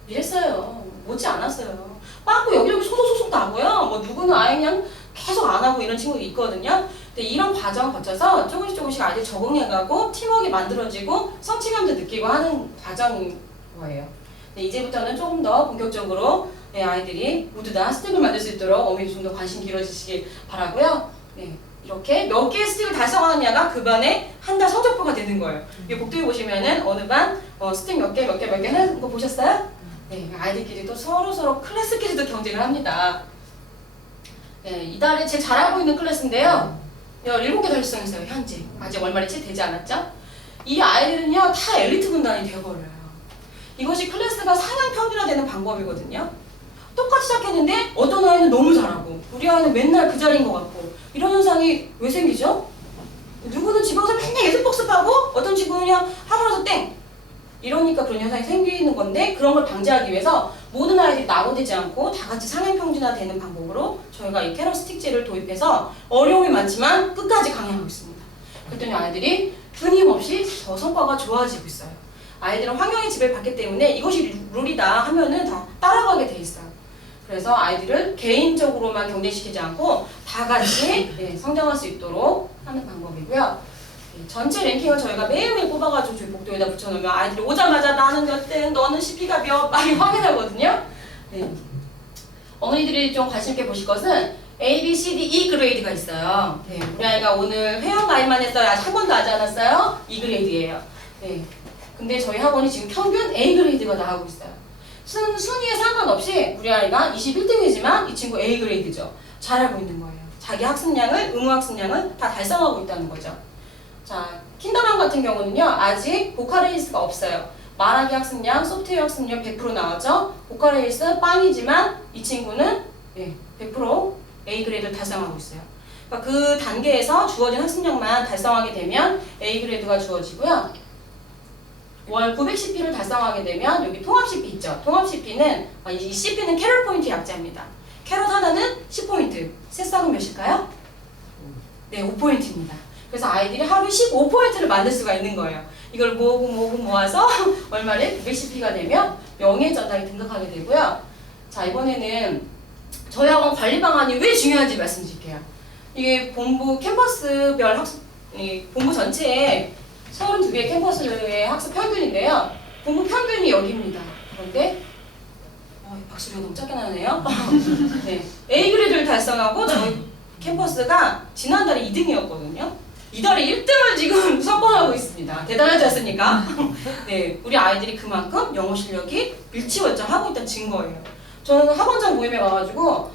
이랬어요. 못지 않았어요. 빵꾸 여기저기 소속소속 나고요. 뭐 누구는 아예 그냥 계속 안 하고 이런 친구도 있거든요. 근데 이런 과정을 거쳐서 조금씩 아이들이 적응해가고 팀워크가 만들어지고 성취감도 느끼고 하는 과정인 거예요. 네, 이제부터는 조금 더 본격적으로 아이들이 모두 다 스틱을 만들 수 있도록 어머니도 좀 더 관심 길어지시길 바라고요. 네, 이렇게 몇 개의 스틱을 달성하느냐가 그 반의 한 달 성적표가 되는 거예요. 이 복도에 보시면은 어느 반 스틱 몇 개 하는 거 보셨어요? 네, 아이들끼리도 서로 클래스끼리도 경쟁을 합니다. 네, 이달에 제일 잘하고 있는 클래스인데요. 17개 달성했어요, 현재. 아직 월말이 채 되지 않았죠? 이 아이들은요, 다 엘리트 군단이 되어버려요. 이것이 클래스가 상향 평준화되는 방법이거든요. 똑같이 시작했는데 어떤 아이는 너무 잘하고 우리 아이는 맨날 그 자리인 것 같고 이런 현상이 왜 생기죠? 누구는 집에 와서 맨날 예습 복습하고 어떤 친구는 그냥 학원에서 땡! 이러니까 그런 현상이 생기는 건데 그런 걸 방지하기 위해서 모든 아이들이 낙오되지 않고 다 같이 상향평준화되는 방법으로 저희가 이 캐러스틱제를 도입해서 어려움이 많지만 끝까지 강행하고 있습니다. 그랬더니 아이들이 끊임없이 더 성과가 좋아지고 있어요. 아이들은 환경의 지배를 받기 때문에 이것이 룰이다 하면은 다 따라가게 돼 있어요. 그래서 아이들을 개인적으로만 경쟁시키지 않고 다 같이 성장할 수 있도록 하는 방법이고요. 전체 랭킹을 저희가 매일매일 뽑아가지고 저희 복도에다 붙여놓으면 아이들이 오자마자 나는 몇 등, 너는 CP가 몇, 많이 확인하거든요. 네. 어머니들이 좀 관심 있게 보실 것은 A, B, C, D, E 그레이드가 있어요. 네. 우리 아이가 오늘 회원 가입만 했어요. 아직 한 번도 하지 않았어요? E 그레이드예요. 네. 근데 저희 학원이 지금 평균 A 그레이드가 나오고 있어요. 순위에 상관없이 우리 아이가 21등이지만 이 친구 A 그레이드죠. 잘하고 있는 거예요. 자기 학습량을, 의무 학습량을 다 달성하고 있다는 거죠. 자, 킨더맘 같은 경우는요, 아직 보컬레이스가 없어요. 말하기 학습량, 소프트웨어 학습량 100% 나왔죠? 보컬레이스 빵이지만 이 친구는 100% A 그레이드를 달성하고 있어요. 그러니까 그 단계에서 주어진 학습량만 달성하게 되면 A 그레이드가 주어지고요. 월 900CP를 달성하게 되면 여기 통합 CP 있죠? 통합 CP는, 이 CP는 캐럿 포인트 약자입니다. 캐럿 하나는 10포인트. 새싹은 몇일까요? 네, 5포인트입니다. 그래서 아이들이 하루 15포인트를 만들 수가 있는 거예요. 이걸 모아서 월말에 900CP가 되면 명예전당에 등극하게 되고요. 자, 이번에는 저희 학원 관리 방안이 왜 중요한지 말씀드릴게요. 이게 본부 캠퍼스별 학습, 본부 전체에 32개의 캠퍼스의 학습 평균인데요. 본부 평균이 여기입니다. 그런데 박수가 너무 작게 나네요. 네, A 그레이드를 달성하고 저희 캠퍼스가 지난달에 2등이었거든요. 이달에 1등을 지금 석권하고 있습니다. 대단하지 않습니까? 네, 우리 아이들이 그만큼 영어 실력이 일치월장하고 있다는 증거예요. 저는 학원장 모임에 와가지고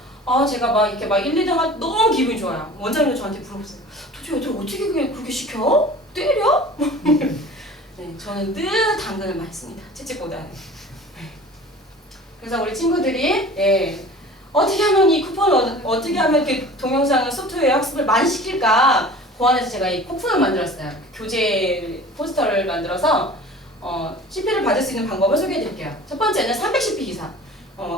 제가 막 이렇게 막 1, 2등 할 너무 기분이 좋아요. 원장님도 저한테 물어봤어요. 도대체 애들 어떻게 그렇게 시켜? 때려? 네, 저는 늘 당근을 많이 씁니다. 채찍보다는. 그래서 우리 친구들이 어떻게 하면 이 쿠폰을 어떻게 하면 이렇게 동영상을 소프트웨어 학습을 많이 시킬까? 그 안에서 제가 이 쿠폰을 만들었어요. 교재 포스터를 만들어서 CP를 받을 수 있는 방법을 소개해 드릴게요. 첫 번째는 310p 이상.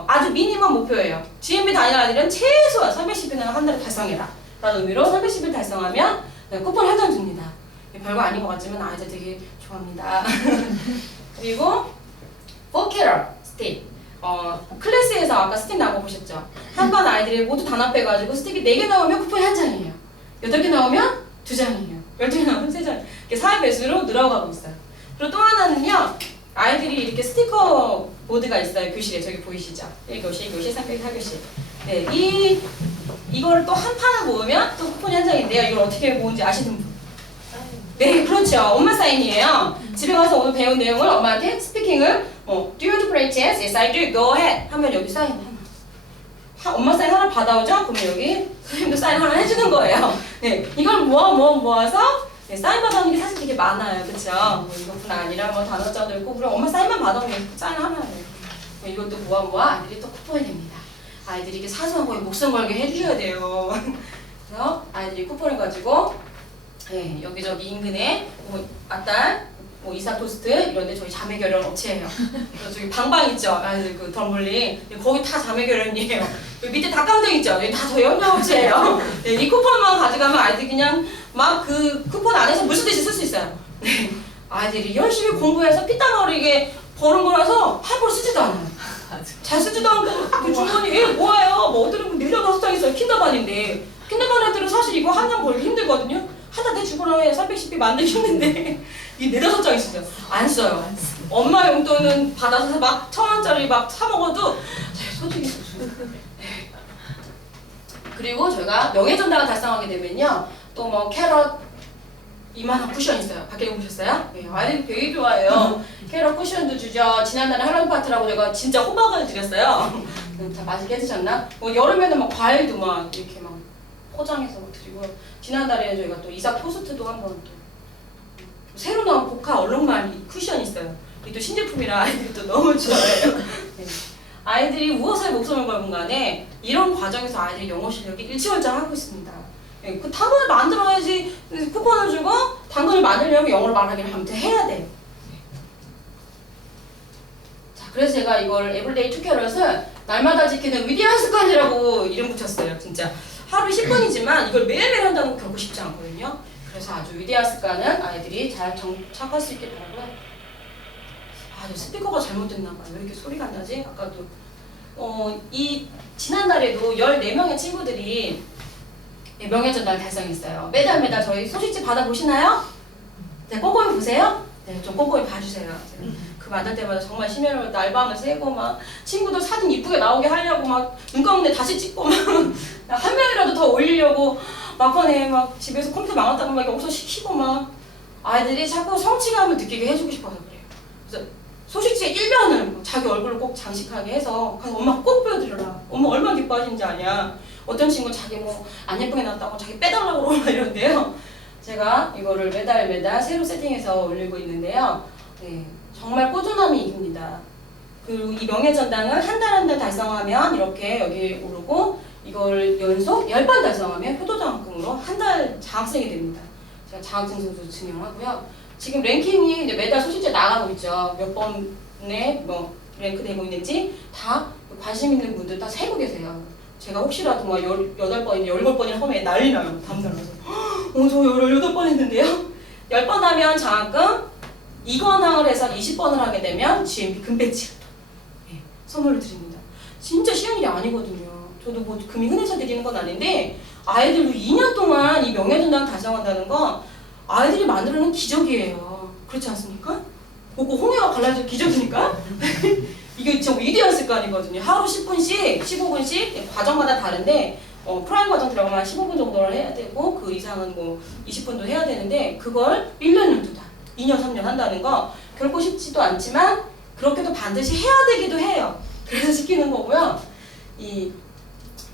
아주 미니멈 목표예요. GMB 다니는 아이들은 최소한 310p는 한 달에 달성해라. 라는 의미로 310을 달성하면 쿠폰 한 장 줍니다. 별거 아닌 것 같지만 아이들 되게 좋아합니다. 그리고 4캐럴 스틱. 클래스에서 아까 스틱 나온 거 보셨죠? 한 반 아이들이 모두 단합해가지고 스틱이 4개 나오면 쿠폰이 한 장이에요. 8개 나오면 2장이에요. 12개 나오면 3장. 이렇게 4의 배수로 늘어가고 있어요. 그리고 또 하나는요, 아이들이 이렇게 스티커 보드가 있어요. 교실에. 저기 보이시죠? 1교시, 2교시, 3교시, 4교시. 네, 이거를 또 한 판을 모으면 또 쿠폰이 한 장인데요. 이걸 어떻게 모은지 아시는 분? 네, 그렇죠. 엄마 사인이에요. 집에 가서 오늘 배운 내용을 엄마한테 스피킹을 Do you want to play chess? Yes, I do. Go ahead. 하면 여기 사인 하나. 엄마 사인 하나 받아오죠? 그러면 여기 선생님도 사인 하나 해주는 거예요. 네, 이걸 모아서 사인 받아오는 게 사실 되게 많아요. 그쵸? 뭐 이것뿐 아니라 뭐 단어장도 있고, 우리 엄마 사인만 받아오면 사인 하나 해요. 이것도 모아 아이들이 또 쿠폰이 됩니다. 아이들이 이렇게 사소한 거에 목숨 걸게 해주셔야 돼요. 그래서 아이들이 쿠폰을 가지고 여기저기 인근에 아딸, 이사 토스트 이런데 저희 자매 결연 업체예요. 그래서 저기 방방 있죠, 아이들 그 덤블링 거기 다 자매 결연이에요. 여기 밑에 닭강정 있죠, 여기 다 저희 협력 업체예요. 네, 이 쿠폰만 가져가면 아이들 그냥 막 그 쿠폰 안에서 물 쓰듯이 쓸 수 있어요. 네, 아이들이 열심히 공부해서 피땀 흘리게 버는 거라서 함부로 쓰지도 않아요. 잘 쓰지도 않고 그 주머니 뭐예요? 뭐 어디는 4-5장 있어요. 킨더반인데 킨더반 애들은 사실 이거 한 장 벌기 힘들거든요. 하나 내주거나 해 310p 만들기 힘든데 이 4-5장 있어요. 안 써요. 엄마 용돈은 받아서 막 1,000원짜리 막 사 먹어도 잘 솔직히 그리고 저희가 명예전당을 달성하게 되면요, 또 뭐 캐럿 이만한 쿠션 있어요. 밖에 보셨어요? 네, 아이들이 되게 좋아해요. 캐럿 쿠션도 주죠. 지난달에 할로윈 파티라고 제가 진짜 호박을 드렸어요. 다 맛있게 해드셨나? 여름에는 막 과일도 막 이렇게 막 포장해서 막 드리고, 지난달에 저희가 또 이삭 토스트도 한번 또 새로 나온 보카 얼룩말 쿠션이 있어요. 이게 또 신제품이라 아이들이 또 너무 좋아해요. 네. 아이들이 무엇에 목숨을 걸건 간에 이런 과정에서 아이들이 영어 실력이 일치월장하고 있습니다. 네, 그 당근을 만들어야지. 쿠폰을 주고 당근을 만들려면 영어를 말하기를 하면 해야 돼. 자, 그래서 제가 이걸 에브리데이 투캐럿을 날마다 지키는 위대한 습관이라고 이름 붙였어요. 진짜 하루 10분이지만 이걸 매일매일 한다는 거 결코 쉽지 않거든요. 그래서 아주 위대한 습관은 아이들이 잘 정착할 수 있게 바라고요. 저 스피커가 잘못됐나 봐요. 왜 이렇게 소리가 안 나지? 아까도 이 지난달에도 14명의 친구들이 명예전당을 달성했어요. 매달 저희 소식지 받아보시나요? 네, 꼼꼼히 보세요. 네, 좀 꼼꼼히 봐주세요. 그 만날 때마다 정말 심혈을 날밤을 새고 막 친구들 사진 이쁘게 나오게 하려고 막 눈 감는데 다시 찍고 막 한 명이라도 더 올리려고 막판에 막 집에서 컴퓨터 망했다고 막 여기서 시키고 막 아이들이 자꾸 성취감을 느끼게 해주고 싶어서 그래요. 그래서 소식지의 1면을 자기 얼굴을 꼭 장식하게 해서 가서 엄마 꼭 보여드려라. 엄마 얼마나 기뻐하시는지 아냐. 어떤 친구는 자기 뭐 안 예쁘게 나왔다고 자기 빼달라고 그러고 막 이런데요. 제가 이거를 매달 새로 세팅해서 올리고 있는데요. 네, 정말 꾸준함이 이깁니다. 그리고 이 명예전당을 한 달 달성하면 이렇게 여기 오르고 이걸 연속 10번 달성하면 효도장학금으로 한 달 장학생이 됩니다. 제가 장학생도 증명하고요. 지금 랭킹이 이제 매달 소식지에 나가고 있죠. 몇 번에 뭐 랭크되고 있는지 다 관심 있는 분들 다 세고 계세요. 제가 혹시라도 막 18번이나 17번이나 하면 난리 나요. 다음날 와서 저 18번 했는데요. 10번 하면 장학금, 2관왕을 해서 20번을 하게 되면 GMP 금배지를 네, 선물로 드립니다. 진짜 쉬운 일이 아니거든요. 저도 뭐 금이 흔해서 드리는 건 아닌데 아이들도 2년 동안 이 명예전당 달성한다는 건 아이들이 만들어낸 기적이에요. 그렇지 않습니까? 그거 홍해가 갈라져 기적이니까? 이게 진짜 위대한 습관이거든요. 하루 10분씩, 15분씩 과정마다 다른데 프라임 과정 들어가면 15분 정도를 해야 되고 그 이상은 뭐 20분도 해야 되는데 그걸 1년, 12달, 2년, 3년 한다는 거 결코 쉽지도 않지만 그렇게도 반드시 해야 되기도 해요. 그래서 시키는 거고요. 이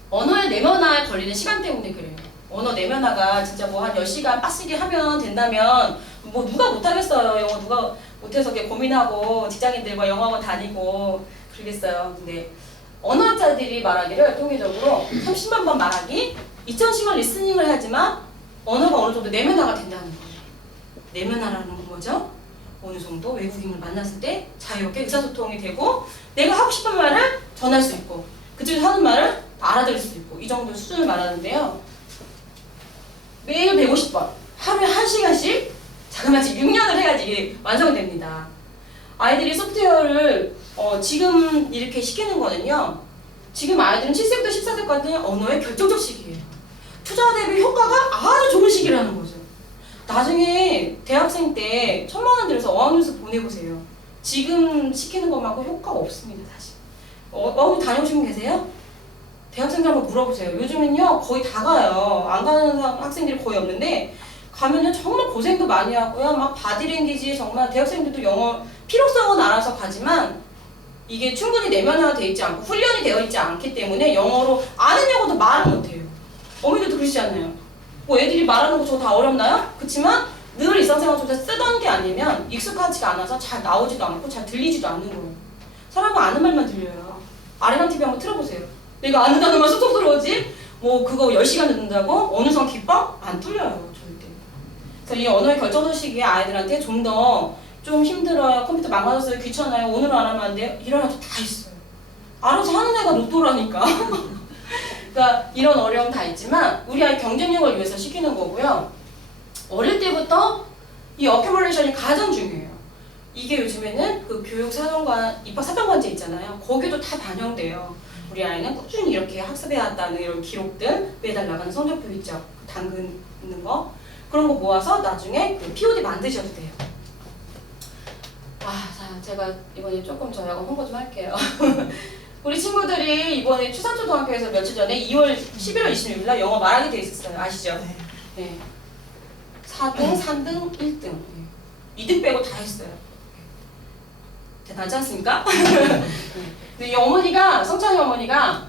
언어의 내면화에 걸리는 시간 때문에 그래요. 언어 내면화가 진짜 뭐 한 10시간 빡시게 하면 된다면 뭐 누가 못하겠어요. 영어 누가 못해서 이렇게 고민하고 직장인들과 영어학원 다니고 그러겠어요. 근데 언어학자들이 말하기를 통계적으로 30만 번 말하기, 2000시간 리스닝을 하지만 언어가 어느 정도 내면화가 된다는 거예요. 내면화라는 건 뭐죠? 어느 정도 외국인을 만났을 때 자유롭게 의사소통이 되고 내가 하고 싶은 말을 전할 수 있고 그쪽에서 하는 말을 알아들을 수 있고 이 정도 수준을 말하는데요. 매일 150번, 하루에 1시간씩 자그마치 6년을 해야지 이게 완성이 됩니다. 아이들이 소프트웨어를 지금 이렇게 시키는 거는요. 지금 아이들은 7세부터 14세까지 언어의 결정적 시기예요. 투자 대비 효과가 아주 좋은 시기라는 거죠. 나중에 대학생 때 1000만 원 들여서 어학연수 보내보세요. 지금 시키는 것만큼 효과가 없습니다. 사실. 어학연 다녀오신 분 계세요? 대학생들 한번 물어보세요. 요즘은요 거의 다 가요. 안 가는 학생들이 거의 없는데 가면은 정말 고생도 많이 하고요. 막 바디랭귀지 정말 대학생들도 영어 필요성은 알아서 가지만 이게 충분히 내면화되어 있지 않고 훈련이 되어 있지 않기 때문에 영어로 아는 영어도 말을 못해요. 어머니들도 그러시지 않나요? 뭐 애들이 말하는 거 저거 다 어렵나요? 그렇지만 늘 일상생활 속에서 쓰던 게 아니면 익숙하지가 않아서 잘 나오지도 않고 잘 들리지도 않는 거예요. 사람은 아는 말만 들려요. 아리랑 TV 한번 틀어보세요. 내가 아는 단어만 쏙쏙 들어오지? 뭐 그거 10시간 듣는다고? 어느 선 기뻐? 안 뚫려요. 절대. 그래서 이 언어의 결정적 시기에 아이들한테 좀 더 좀 힘들어요. 컴퓨터 망가졌어요. 귀찮아요. 오늘은 안 하면 안 돼요. 이런 아이도 다 있어요. 알아서 하는 애가 로또라니까. 그러니까 이런 어려움 다 있지만 우리 아이 경쟁력을 위해서 시키는 거고요. 어릴 때부터 이 어큐뮬레이션이 가장 중요해요. 이게 요즘에는 그 교육사정관, 입학사정관제 있잖아요. 거기도 다 반영돼요. 우리 아이는 꾸준히 이렇게 학습해왔다는 이런 기록들, 매달 나가는 성적표 있죠. 당근 거. 그런 거 모아서 나중에 그 POD 만드셔도 돼요. 자, 제가 이번에 조금 저하고 홍보 좀 할게요. 우리 친구들이 이번에 추산초등학교에서 며칠 전에 11월 26일 날 영어 말하기 대회 있었어요. 아시죠? 네. 4등, 3등, 1등. 네. 2등 빼고 다 했어요. 대단하지 않습니까? 근데 이 어머니가, 성찬이 어머니가,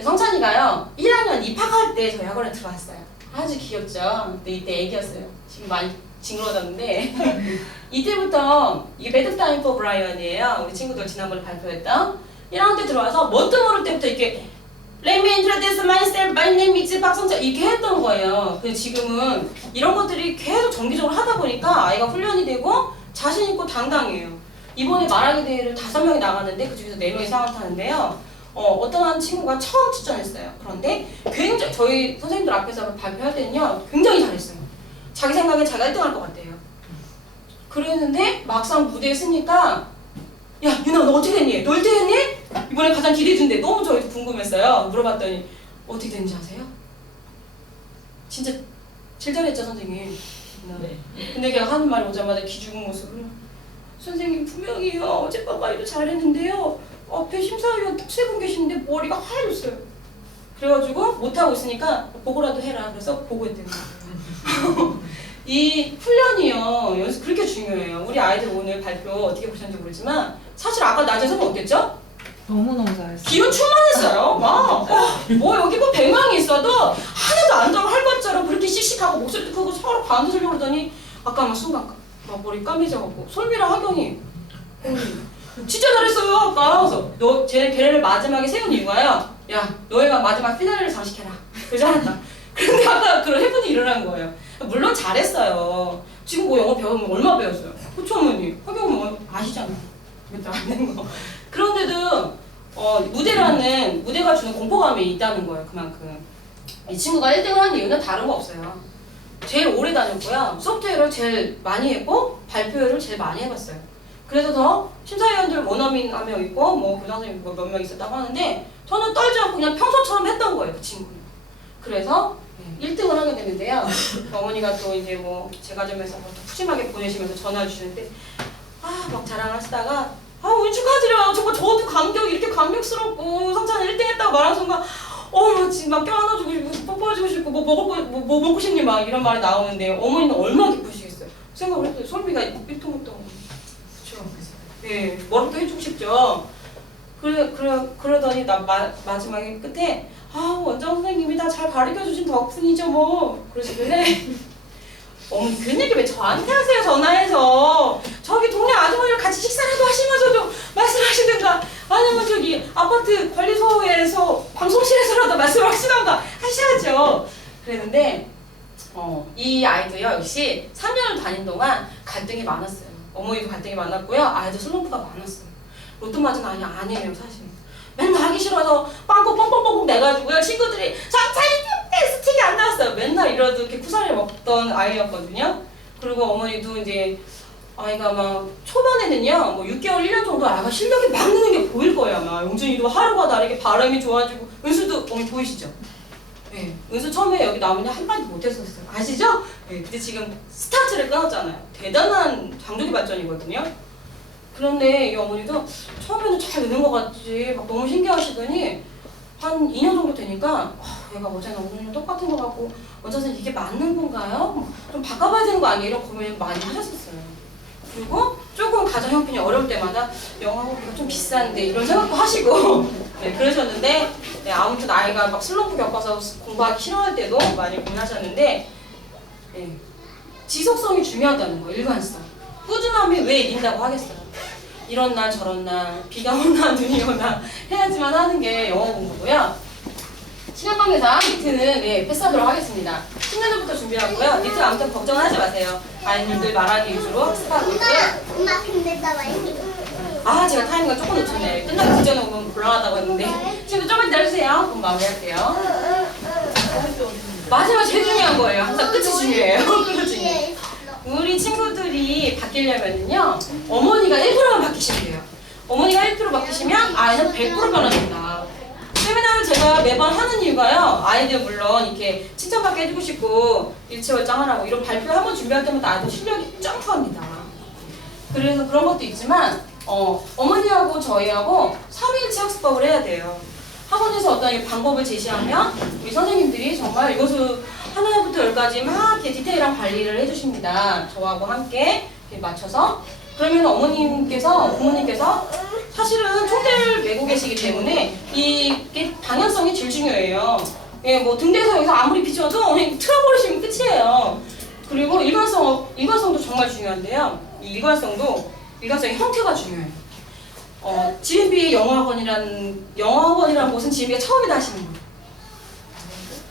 성찬이가요, 1학년 입학할 때 저희 학원에 들어왔어요. 아주 귀엽죠? 근데 이때 애기였어요. 지금 많이 징그러졌는데. 이때부터, 이게 배드 타임 포 브라이언이에요. 우리 친구들 지난번에 발표했던. 1학년 때 들어와서 뭣도 모를 때부터 이렇게 Let me introduce myself, my name is 박성찬 이렇게 했던 거예요. 근데 지금은 이런 것들이 계속 정기적으로 하다 보니까 아이가 훈련이 되고 자신 있고 당당해요. 이번에 말하기 대회를 5명이 나갔는데 그중에서 4명이 상을 타는데요. 어떤 친구가 처음 출전했어요. 그런데 굉장히 저희 선생님들 앞에서 발표할 때는요 굉장히 잘했어요. 자기 생각에 자기가 1등 할 것 같대요. 그랬는데 막상 무대에 서니까 야 유나 너 어떻게 됐니? 너 1등 했니? 이번에 가장 기대되는데 너무 저희도 궁금했어요. 물어봤더니 어떻게 됐는지 아세요? 진짜 제일 잘했죠 선생님. 네. 근데 걔가 하는 말이 오자마자 기죽은 모습으로 선생님 분명히요 어젯밤까지도 잘했는데요 앞에 심사위원 딱 세 분 계시는데 머리가 하얘졌어요. 그래가지고 못하고 있으니까 보고라도 해라. 그래서 보고했대요. 이 훈련이요 연습 그렇게 중요해요. 우리 아이들 오늘 발표 어떻게 보셨는지 모르지만 사실 아까 낮에 선배 어땠죠? 너무너무 잘했어. 기운 충만했어요. 막 뭐 여기 뭐 100명이 있어도 하나도 안 들어 할 것처럼 그렇게 씩씩하고 목소리도 크고 서로 반드시려고 그러더니 아까 막 순간 막 머리 까매져갖고 솔미랑 하경이 진짜 잘했어요 아까. 그래서 걔네를 마지막에 세운 이유가요. 야 너희가 마지막 피날레를 장식해라. 그래서 잘했다. 근데 아까 그런 해분이 일어난 거예요. 물론 잘했어요. 지금 뭐 영어 배우면 얼마 배웠어요? 그쵸 어머니? 하경은 뭐 아시잖아요. 몇달 안 된 거. 그런데도 무대가 주는 공포감이 있다는 거예요. 그만큼 이 친구가 1등을 하는 이유는 다른 거 없어요. 제일 오래 다녔고요. 소프트웨어를 제일 많이 했고 발표회를 제일 많이 해봤어요. 그래서 더 심사위원들 원어민 한 명 있고 뭐 교장 선생님 몇 명 있었다고 하는데 저는 떨지 않고 그냥 평소처럼 했던 거예요. 그 친구는. 그래서 1등을 하게 됐는데요. 어머니가 또 이제 뭐 제과점에서 뭐 푸짐하게 보내시면서 전화 주시는데 막 자랑하시다가 오늘 축하드려요. 정말 저도 이렇게 감격스럽고 성찬이 1등 했다고 말하는 순간 지금 막 껴안아주고 싶고 뽀뽀해주고 싶고 뭐 먹고 싶니 막 이런 말이 나오는데 어머니는 얼마나 기쁘시겠어요. 생각을 했더니 솔비가 1등 했다고. 그쵸. 네, 뭐라도 해주고 싶죠. 그러더니 마지막에 끝에 원장 선생님이 다 잘 가르쳐주신 덕분이죠 뭐 그러시길래 어머니 그런 얘기 왜 저한테 하세요 전화해서. 저기 동네 아주머니랑 같이 식사라도 하시면서 좀 말씀하시든가 아니면 저기 아파트 관리소에서 방송실에서라도 말씀을 하시던가 하셔야죠. 그랬는데 이 아이도요 역시 3년을 다닌 동안 갈등이 많았어요. 어머니도 갈등이 많았고요. 아이도 슬럼프가 많았어요. 로또 맞은 아이 아니에요 사실. 맨날 하기 싫어서 빵꾸 뻥뻥뻥뻥 내가지고요. 친구들이 전차이 스틱이 안 나왔어요. 맨날 이러도 이렇게 쿠사리를 먹던 아이였거든요. 그리고 어머니도 이제 아이가 막 초반에는요 뭐 6개월 1년 정도 아이가 실력이 막 느는 게 보일 거예요. 아마 용준이도 하루가 다르게 발음이 좋아지고 은수도 어머니 보이시죠? 네, 은수 처음에 여기 나오면 한마디 못했었어요. 아시죠? 네, 근데 지금 스타트를 끊었잖아요. 대단한 장족의 발전이거든요. 그런데 이 어머니도 처음에는 잘 되는 것 같지 막 너무 신기하시더니 한 2년 정도 되니까 얘가 어제나 오늘이랑 똑같은 것 같고 원장 선생님 이게 맞는 건가요? 좀 바꿔봐야 되는 거 아니에요? 이런 고민 많이 하셨었어요. 그리고 조금 가정 형편이 어려울 때마다 영화고기가 좀 비싼데 이런 생각도 하시고 네, 그러셨는데 네, 아무튼 아이가 막 슬럼프 겪어서 공부하기 싫어할 때도 많이 고민하셨는데 네, 지속성이 중요하다는 거예요. 일관성. 꾸준함이 왜 이긴다고 하겠어요. 이런 날 저런 날 비가 오나 눈이 오나 해야지만 하는 게 영어 공부고요. 시간 관계상 니트는 패스하도록 하겠습니다. 10년도부터 준비하고요. 니트 아무튼 걱정하지 마세요. 아이님들 말하기 위주로 학습하고 있고요. 엄마 근데 나 많이 제가 타이밍을 조금 놓쳤네요. 끝나기 직전에 오면 곤란하다고 했는데 지금 조금만 기다려주세요. 그럼 마무리할게요. 마지막 제일 중요한 거예요. 항상 끝이 중요해요. 끝이 중요해요. 우리 친구들이 바뀌려면요 어머니가 1%만 바뀌시면 돼요. 어머니가 1% 바뀌시면 아이는 100% 변화됩니다. 세미나를 제가 매번 하는 이유가요 아이들 물론 이렇게 칭찬받게 해주고 싶고 일치월장하라고 이런 발표 한번 준비할 때마다 아이들 실력이 점프합니다. 그래서 그런 것도 있지만 어머니하고 저희하고 삼위일치 학습법을 해야 돼요. 학원에서 어떤 방법을 제시하면 우리 선생님들이 정말 이것을 하나부터 열까지 막 이렇게 디테일한 관리를 해주십니다. 저하고 함께 이렇게 맞춰서. 그러면 어머님께서, 부모님께서 사실은 총대를 메고 계시기 때문에 이게 방향성이 제일 중요해요. 뭐 등대에서 여기서 아무리 비춰도 그냥 틀어버리시면 끝이에요. 그리고 일관성도 정말 중요한데요. 이 일관성의 형태가 중요해요. GMB 영어학원이라는 곳은 GMB가 처음이다 하시는 거예요.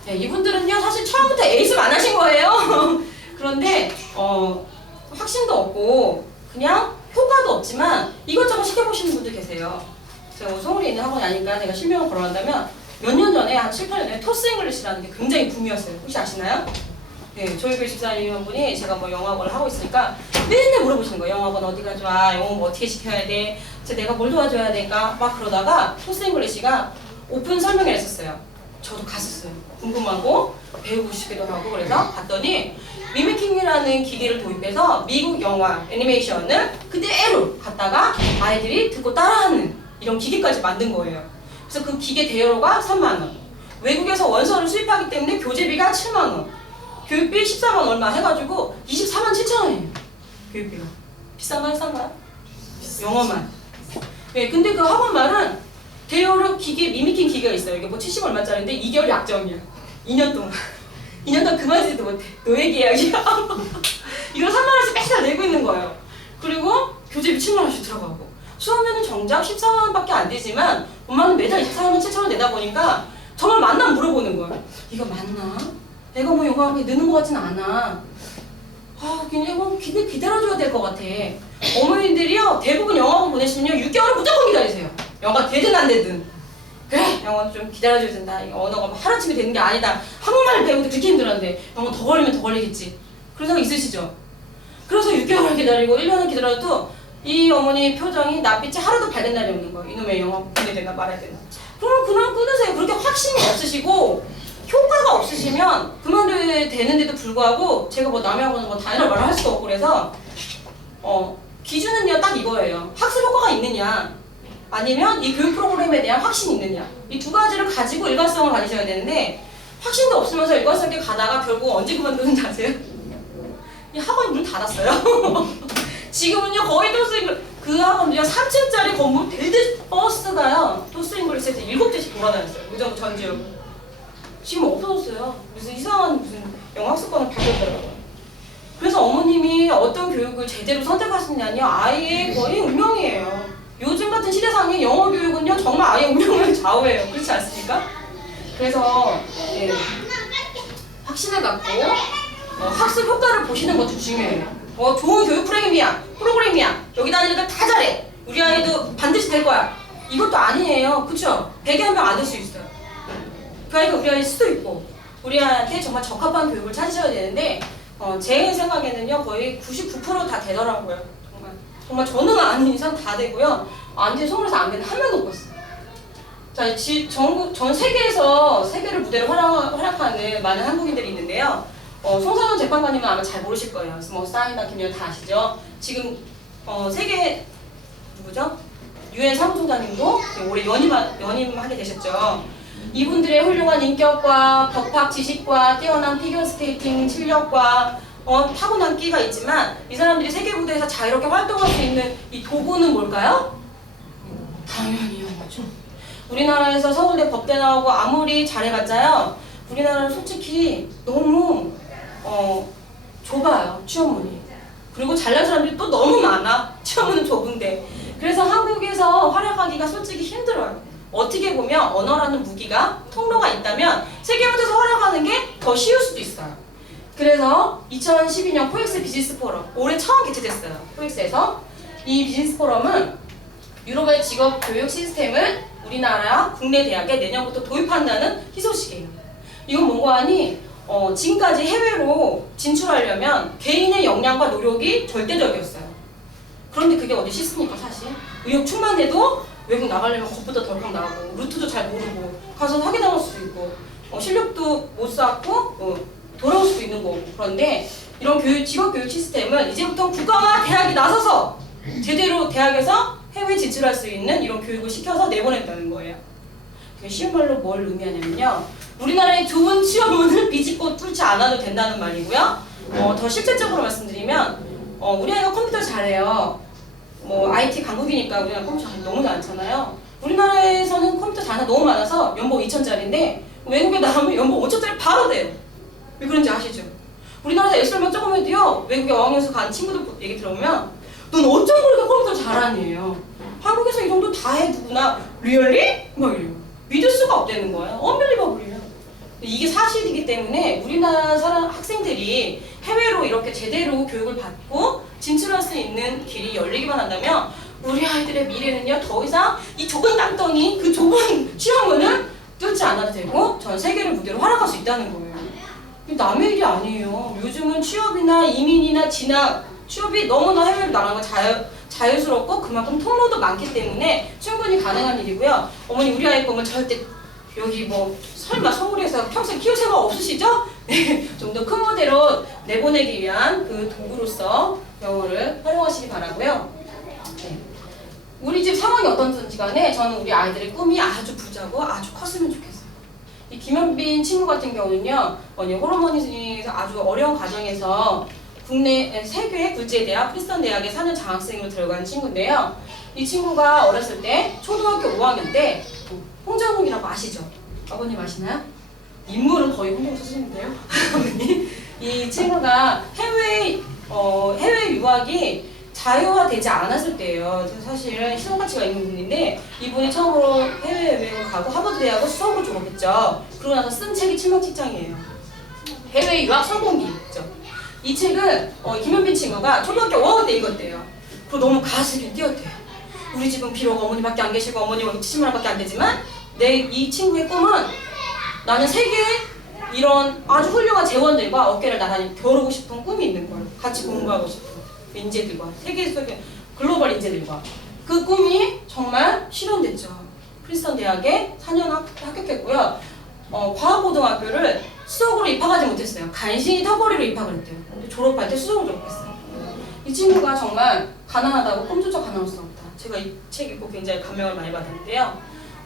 네, 이분들은요 사실 처음부터 에이스만 안 하신 거예요. 그런데 확신도 없고 그냥 효과도 없지만 이것저것 시켜보시는 분들 계세요. 제가 뭐 서울에 있는 학원이 아니까 제가 실명을 걸어간다면 몇 년 전에 한 7, 8년 전에 토스 잉글리시라는 게 굉장히 붐이었어요. 혹시 아시나요? 네, 저희 교회 집사님 한 분이 제가 뭐 영어학원을 하고 있으니까 맨날 물어보시는 거예요. 영어학원 어디가 좋아? 영어 뭐 어떻게 시켜야 돼? 이제 내가 뭘 도와줘야 될까 막 그러다가 토스 잉글리시가 오픈 설명회를 했었어요. 저도 갔었어요. 궁금하고 배우고 싶기도 하고 그래서 봤더니 미미킹이라는 기계를 도입해서 미국 영화 애니메이션을 그대로 갖다가 아이들이 듣고 따라하는 이런 기계까지 만든 거예요. 그래서 그 기계 대여료가 3만 원. 외국에서 원서를 수입하기 때문에 교재비가 7만 원. 교육비 14만 얼마 해가지고 24만 7천 원이에요. 교육비가. 비싼가요? 싼가요? 영어만. 네, 근데 그 학원말은 대여료 기계, 미미킹 기계가 있어요. 이게 뭐 70 얼마짜리인데 2개월 약정이야. 2년 동안. 2년 동안 그만두지도 못해. 노예 계약이야. 이걸 3만 원씩 맨날 내고 있는 거예요. 그리고 교재비 7만 원씩 들어가고. 수업료는 정작 14만 원밖에 안 되지만 엄마는 매달 24만 7천 원 내다 보니까 정말 맞나 물어보는 거예요. 이거 맞나? 내가 뭐 영어하게 느는 것 같진 않아. 그냥 이거 기다려줘야 될 것 같아. 어머니들이요 대부분 영어학원 보내시면요 6개월은 무조건 기다리세요. 영어가 되든 안 되든. 그래 영어 좀 기다려줘야 된다. 이거 언어가 뭐 하루아침에 되는 게 아니다. 한국말을 배우는데 그렇게 힘들었는데 영어 더 걸리면 더 걸리겠지. 그런 생각 있으시죠? 그래서 6개월을 기다리고 1년을 기다려도 이 어머니 표정이 낯빛이 하루도 밝은 날이 없는 거예요. 이놈의 영어 보내야 되나 말아야 되나. 그럼 끊으세요. 그렇게 확신이 없으시고 효과가 없으시면 그만둬야 되는데도 불구하고 제가 뭐 남의 학원은 뭐 당연한 말을 할 수가 없고 그래서 기준은요 딱 이거예요. 학습 효과가 있느냐 아니면 이 교육 프로그램에 대한 확신이 있느냐 이 두 가지를 가지고 일관성을 가지셔야 되는데 확신도 없으면서 일관성 있게 가다가 결국 언제 그만두는지 아세요? 이 학원이 문 닫았어요. 지금은요 거의 그 학원도요 3층짜리 건물 빌드 버스가요 토스 잉글리시에서 7대씩 돌아다녔어요. 의정 전 지역. 지금 없어졌어요. 무슨 이상한 무슨 영어 학습관을 바뀌었더라고요. 그래서 어머님이 어떤 교육을 제대로 선택하시느냐요 아이의 거의 운명이에요. 요즘 같은 시대상의 영어 교육은요 정말 아이의 운명을 좌우해요. 그렇지 않습니까? 그래서 확신을 갖고 학습 효과를 보시는 것도 중요해요. 좋은 교육 프로그램이야. 여기 다니는 애들 다 잘해. 우리 아이도 반드시 될 거야. 이것도 아니에요. 그쵸? 100에 한 명 안 될 수 있어요. 그 아이가 우리 아이일 수도 있고 우리 아이한테 정말 적합한 교육을 찾으셔야 되는데 제 생각에는요 거의 99% 다 되더라고요. 정말 저는 아닌 이상 다 되고요. 안 돼, 서울에서 안 되는 한 명도 못 봤어요. 자, 전 세계를 무대로 활약하는 많은 한국인들이 있는데요. 송상현 재판관님은 아마 잘 모르실 거예요. 뭐 싸이나 김연 다 아시죠? 지금 세계 누구죠? 유엔 사무총장님도 올해 연임하게 되셨죠. 이분들의 훌륭한 인격과 덕학 지식과 뛰어난 피겨스케이팅 실력과 타고난 끼가 있지만 이 사람들이 세계 무대에서 자유롭게 활동할 수 있는 이 도구는 뭘까요? 당연히 영어죠. 우리나라에서 서울대 법대 나오고 아무리 잘해봤자요 우리나라는 솔직히 너무 좁아요 취업문이. 그리고 잘난 사람들이 또 너무 많아. 취업문은 좁은데. 그래서 한국에서 활약하기가 솔직히 힘들어요. 어떻게 보면 언어라는 무기가 통로가 있다면 세계 무대에서 활약하는 게 더 쉬울 수도 있어요. 그래서 2012년 코엑스 비즈니스 포럼 올해 처음 개최됐어요. 코엑스에서 이 비즈니스 포럼은 유럽의 직업 교육 시스템을 우리나라 국내 대학에 내년부터 도입한다는 희소식이에요. 이건 뭔가 하니 지금까지 해외로 진출하려면 개인의 역량과 노력이 절대적이었어요. 그런데 그게 어디 쉽습니까 사실? 의욕 충만해도 외국 나가려면 겁부터 덜컥 나고 루트도 잘 모르고 가서 사기당할 수도 있고 실력도 못 쌓고 돌아올 수도 있는 거고. 그런데 이런 직업교육 시스템은 이제부터 국가와 대학이 나서서 제대로 대학에서 해외 진출할 수 있는 이런 교육을 시켜서 내보낸다는 거예요. 그게 쉬운 말로 뭘 의미하냐면요. 우리나라의 좋은 취업문을 비집고 뚫지 않아도 된다는 말이고요. 더 실질적으로 말씀드리면 우리 아이가 컴퓨터 잘해요. 뭐 IT 강국이니까 우리나라 컴퓨터 너무 많잖아요. 우리나라에서는 컴퓨터 잘하는 너무 많아서 연봉 2천짜리인데 외국에 나가면 연봉 5천짜리 바로 돼요. 왜 그런지 아시죠? 우리나라에서 엑셀만 조금 해도요 외국에 어학연수 간 친구들 얘기 들어보면 넌 어쩜 그렇게 컴퓨터 잘하니에요. 한국에서 이 정도 다 해 누구나 리얼리? 막 이래요. 믿을 수가 없다는 거예요. 언빌리버블이에요. 이게 사실이기 때문에 우리나라 학생들이 해외로 이렇게 제대로 교육을 받고 진출할 수 있는 길이 열리기만 한다면 우리 아이들의 미래는요 더 이상 이 좁은 땅덩이 그 좁은 취업문을 뚫지 않아도 되고 전 세계를 무대로 활약할 수 있다는 거예요. 남의 일이 아니에요. 요즘은 취업이나 이민이나 진학 취업이 너무나 해외로 나가는 건 자유스럽고 그만큼 통로도 많기 때문에 충분히 가능한 일이고요. 어머니 우리 아이 꿈은 절대 여기 뭐 설마 서울에서 평생 키울 생각 없으시죠? 네, 좀 더 큰 무대로 내보내기 위한 그 도구로서 영어를 활용하시기 바라고요. 네. 우리 집 상황이 어떤지 간에 저는 우리 아이들의 꿈이 아주 부자고 아주 컸으면 좋겠어요. 이 김현빈 친구 같은 경우는요, 호르몬에서 아주 어려운 과정에서 국내 세계 국제대학 프린스턴 대학에 4년 장학생으로 들어간 친구인데요. 이 친구가 어렸을 때 초등학교 5학년 때 홍정욱이라고 아시죠? 아버님 아시나요? 인물은 거의 홍정욱 수준인데요. 이 친구가 해외 유학이 자유화되지 않았을 때예요. 사실은 희소가치가 있는 분인데 이분이 처음으로 해외여행을 가고 하버드 대학을 수석으로 졸업했죠. 그러고 나서 쓴 책이 칠명칙장이에요. 해외 유학 성공기죠. 이 책은 김현빈 친구가 초등학교 5학년 때 읽었대요. 그리고 너무 가슴이 뛰었대요. 우리 집은 비록 어머니밖에 안 계시고 어머니 월급 70만 원밖에 안 되지만 이 친구의 꿈은 나는 세계에 이런 아주 훌륭한 재원들과 어깨를 나란히 겨루고 싶은 꿈이 있는 거예요. 같이 공부하고 싶은 인재들과 세계 속의 글로벌 인재들과 그 꿈이 정말 실현됐죠. 프린스턴 대학에 4년 합격했고요. 과학고등학교를 수석으로 입학하지 못했어요. 간신히 턱걸이로 입학을 했대요. 졸업할 때 수석으로 졸업했어요. 이 친구가 정말 가난하다고 꿈조차 가난할 수 없다. 제가 이 책 읽고 굉장히 감명을 많이 받았는데요.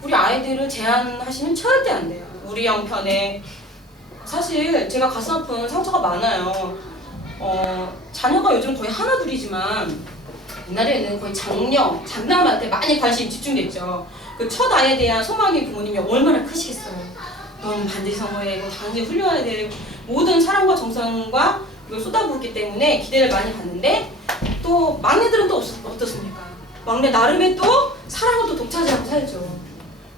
우리 아이들을 제한하시면 절대 안 돼요. 우리 형편에 사실 제가 가슴 아픈 상처가 많아요. 자녀가 요즘 거의 하나둘이지만 옛날에는 거의 장남한테 많이 관심이 집중됐죠. 그 첫 아이에 대한 소망이 부모님이 얼마나 크시겠어요. 너는 반드시 성공해, 당연히 훌륭해야 돼. 모든 사랑과 정성과 이걸 쏟아부었기 때문에 기대를 많이 받는데 또 막내들은 또 어떻습니까? 막내 나름의 또 사랑을 또 독차지하고 살죠.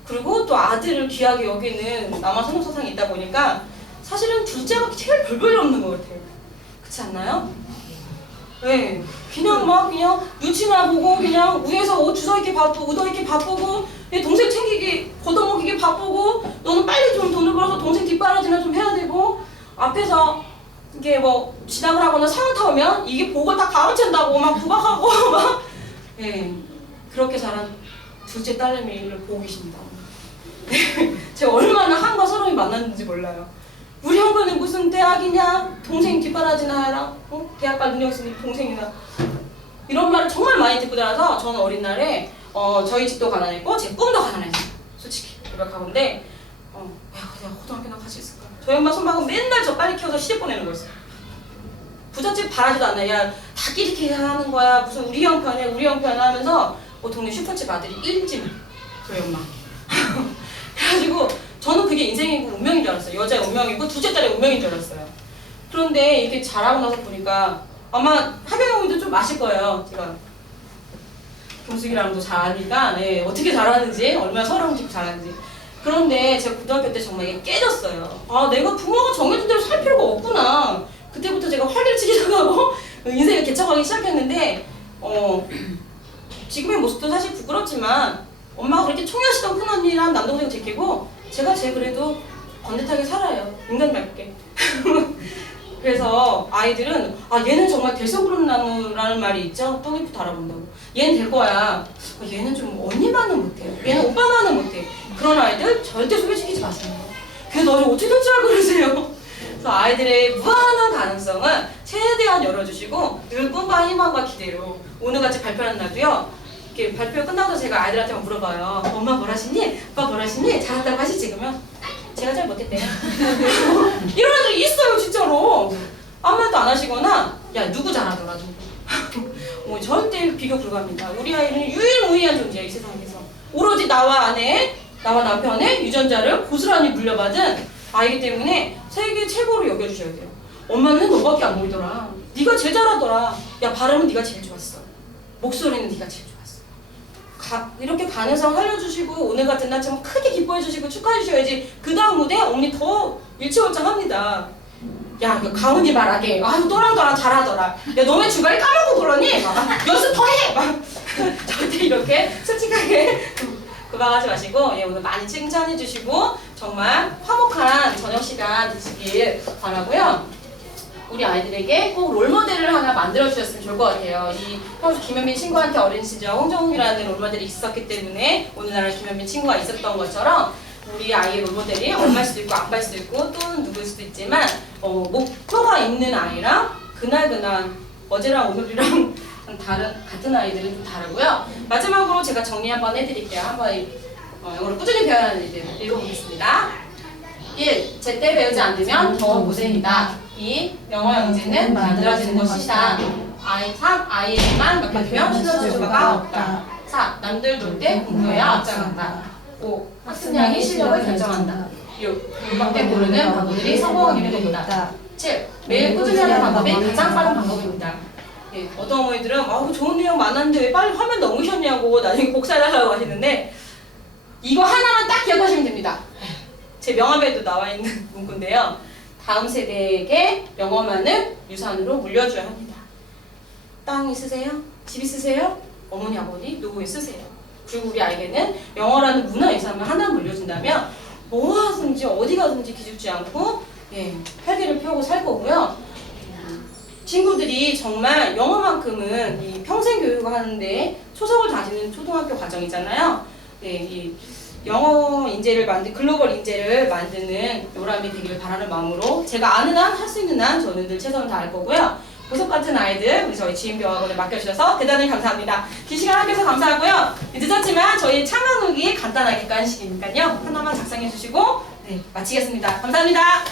그리고 또 아들을 귀하게 여기는 남한 선호사상이 있다 보니까 사실은 둘째가 제일 별 볼일 없는 것 같아요. 그렇지 않나요? 네, 그냥 눈치나 보고 그냥 위에서 옷 주워 입기 바쁘고 얻어 입기 바쁘고 동생 챙기기 걷어먹이기 바쁘고 너는 빨리 좀 돈을 벌어서 동생 뒷바라지나 좀 해야 되고 앞에서 이게 뭐 지나을 하거나 상을 타오면 이게 복을 다 가로챈다고 막 구박하고 막 그렇게 자란 둘째 딸내미를 보고 계십니다. 제가 얼마나 한과 서러움이 만났는지 몰라요. 우리 형부는 무슨 대학이냐? 동생 뒷바라지나 해라. 대학 갈 능력 있으니 동생이나. 이런 말을 정말 많이 듣고 자라서 저는 어린 날에 저희 집도 가난했고 제 꿈도 가난했어요. 솔직히 고백하건데 왜 내가 고등학교나 같이 있을까? 저희 엄마 손박은 맨날 저 빨리 키워서 시집 보내는 거였어요. 부잣집 바라지도 않아요. 야, 다 끼리끼리 하는 거야. 무슨 우리 형편에 하면서 동네 슈퍼집 아들이 1집 저희 엄마. 그래가지고 저는 그게 인생이고 운명인 줄 알았어요. 여자의 운명이고 둘째 딸의 운명인 줄 알았어요. 그런데 이렇게 자라고 나서 보니까 아마 하경영이도 좀 아실 거예요. 제가 경숙이랑도 잘 아니까 어떻게 자라는지 얼마나 서러운지 잘하는지. 그런데 제가 고등학교 때 정말 이게 깨졌어요. 아, 내가 부모가 정해준 대로 살 필요가 없구나. 그때부터 제가 활기를 치기 시작하고 인생을 개척하기 시작했는데 지금의 모습도 사실 부끄럽지만 엄마가 그렇게 총애하시던 큰언니랑 남동생 제끼고 제가 제일 그래도 번듯하게 살아요. 인간답게. 그래서 아이들은 얘는 정말 대소구름나무라는 말이 있죠. 떡잎부터 알아본다고. 얘는 될 거야. 얘는 좀 언니만은 못해. 얘는 오빠만은 못해. 그런 아이들 절대 소개시키지 마세요. 그게 너를 어떻게 될 줄 알고 그러세요. 그래서 아이들의 무한한 가능성은 최대한 열어주시고 늘 꿈과 희망과 기대로 오늘같이 발표하는 날도요. 이렇게 발표 끝나고 제가 아이들한테만 물어봐요. 엄마 뭘 하시니? 아빠 뭘 하시니? 잘했다고 하시지? 그러면 제가 잘 못했대요. 이런 애들이 있어요 진짜로. 아무 말도 안 하시거나 야 누구 잘하더라 누구. 절대 비교 불가합니다. 우리 아이는 유일무이한 존재야 이 세상에서. 오로지 나와 아내, 나와 남편의 유전자를 고스란히 물려받은 아이기 때문에 세계 최고로 여겨주셔야 돼요. 엄마는 너밖에 안 보이더라. 네가 제일 잘하더라. 야 발음은 네가 제일 좋았어. 목소리는 네가 제일 좋았어. 이렇게 가능성 살려주시고 오늘 같은 날처럼 크게 기뻐해주시고 축하해주셔야지 그 다음 무대 언니 더 일치월장합니다. 야 가은이 말하게 아유 너랑 잘하더라. 야 너네 주말에 까먹고 그러니 연습 더 해. 막 절대 이렇게 솔직하게 그방하지 마시고 오늘 많이 칭찬해주시고 정말 화목한 저녁 시간 되시길 바라고요. 우리 아이들에게 꼭 롤모델을 하나 만들어 주셨으면 좋을 것 같아요. 이 평소 김현민 친구한테 어린 시절 홍정욱이라는 롤모델이 있었기 때문에 오늘날 김현민 친구가 있었던 것처럼 우리 아이의 롤모델이 엄마일 수도 있고 아빠일 수도 있고 또는 누구일 수도 있지만 목표가 있는 아이랑 그날 어제랑 오늘이랑 같은 아이들은 좀 다르고요. 마지막으로 제가 정리 한번 해드릴게요. 한번 영어를 꾸준히 배워야 하는 일들 읽어보겠습니다. 1. 제때 배우지 않으면 더 고생이다. 2. 영어 영재는 만들어지는 것이다. 3. 아이에게만 맡겨두면 신경 쓸 수가 없다. 4. 남들 놀 때 공부해야 앞장간다. 5. 학습량이 실력을 결정한다. 6. 음악때 모르는 바보들이 성공하게 된다. 7. 매일 꾸준히 하는 방법이 가장 빠른 방법입니다. 네, 어떤 어머니들은 좋은 내용 많았는데 왜 빨리 화면 넘으셨냐고 나중에 복사해달라고 하시는데 이거 하나만 딱 기억하시면 됩니다. 제 명함에도 나와 있는 문구인데요. 다음 세대에게 영어만은 유산으로 물려줘야 합니다. 땅 있으세요? 집 있으세요? 어머니 아버니 노후에 쓰세요. 그리고 우리 아이에게는 영어라는 문화유산을 하나 물려준다면 뭐 하든지 어디 가든지 기죽지 않고 활기를 펴고 살 거고요. 친구들이 정말 영어만큼은 이 평생 교육을 하는데 초석을 다지는 초등학교 과정이잖아요. 이 영어 인재를 글로벌 인재를 만드는 요람이 되길 바라는 마음으로 제가 아는 한, 할 수 있는 한 저는 늘 최선을 다할 거고요. 보석 같은 아이들 우리 저희 지인병학원에 맡겨주셔서 대단히 감사합니다. 긴 시간 함께해서 감사하고요. 늦었지만 저희 창안 후기 간단하게 깐 시기니까요. 하나만 작성해 주시고 마치겠습니다. 감사합니다.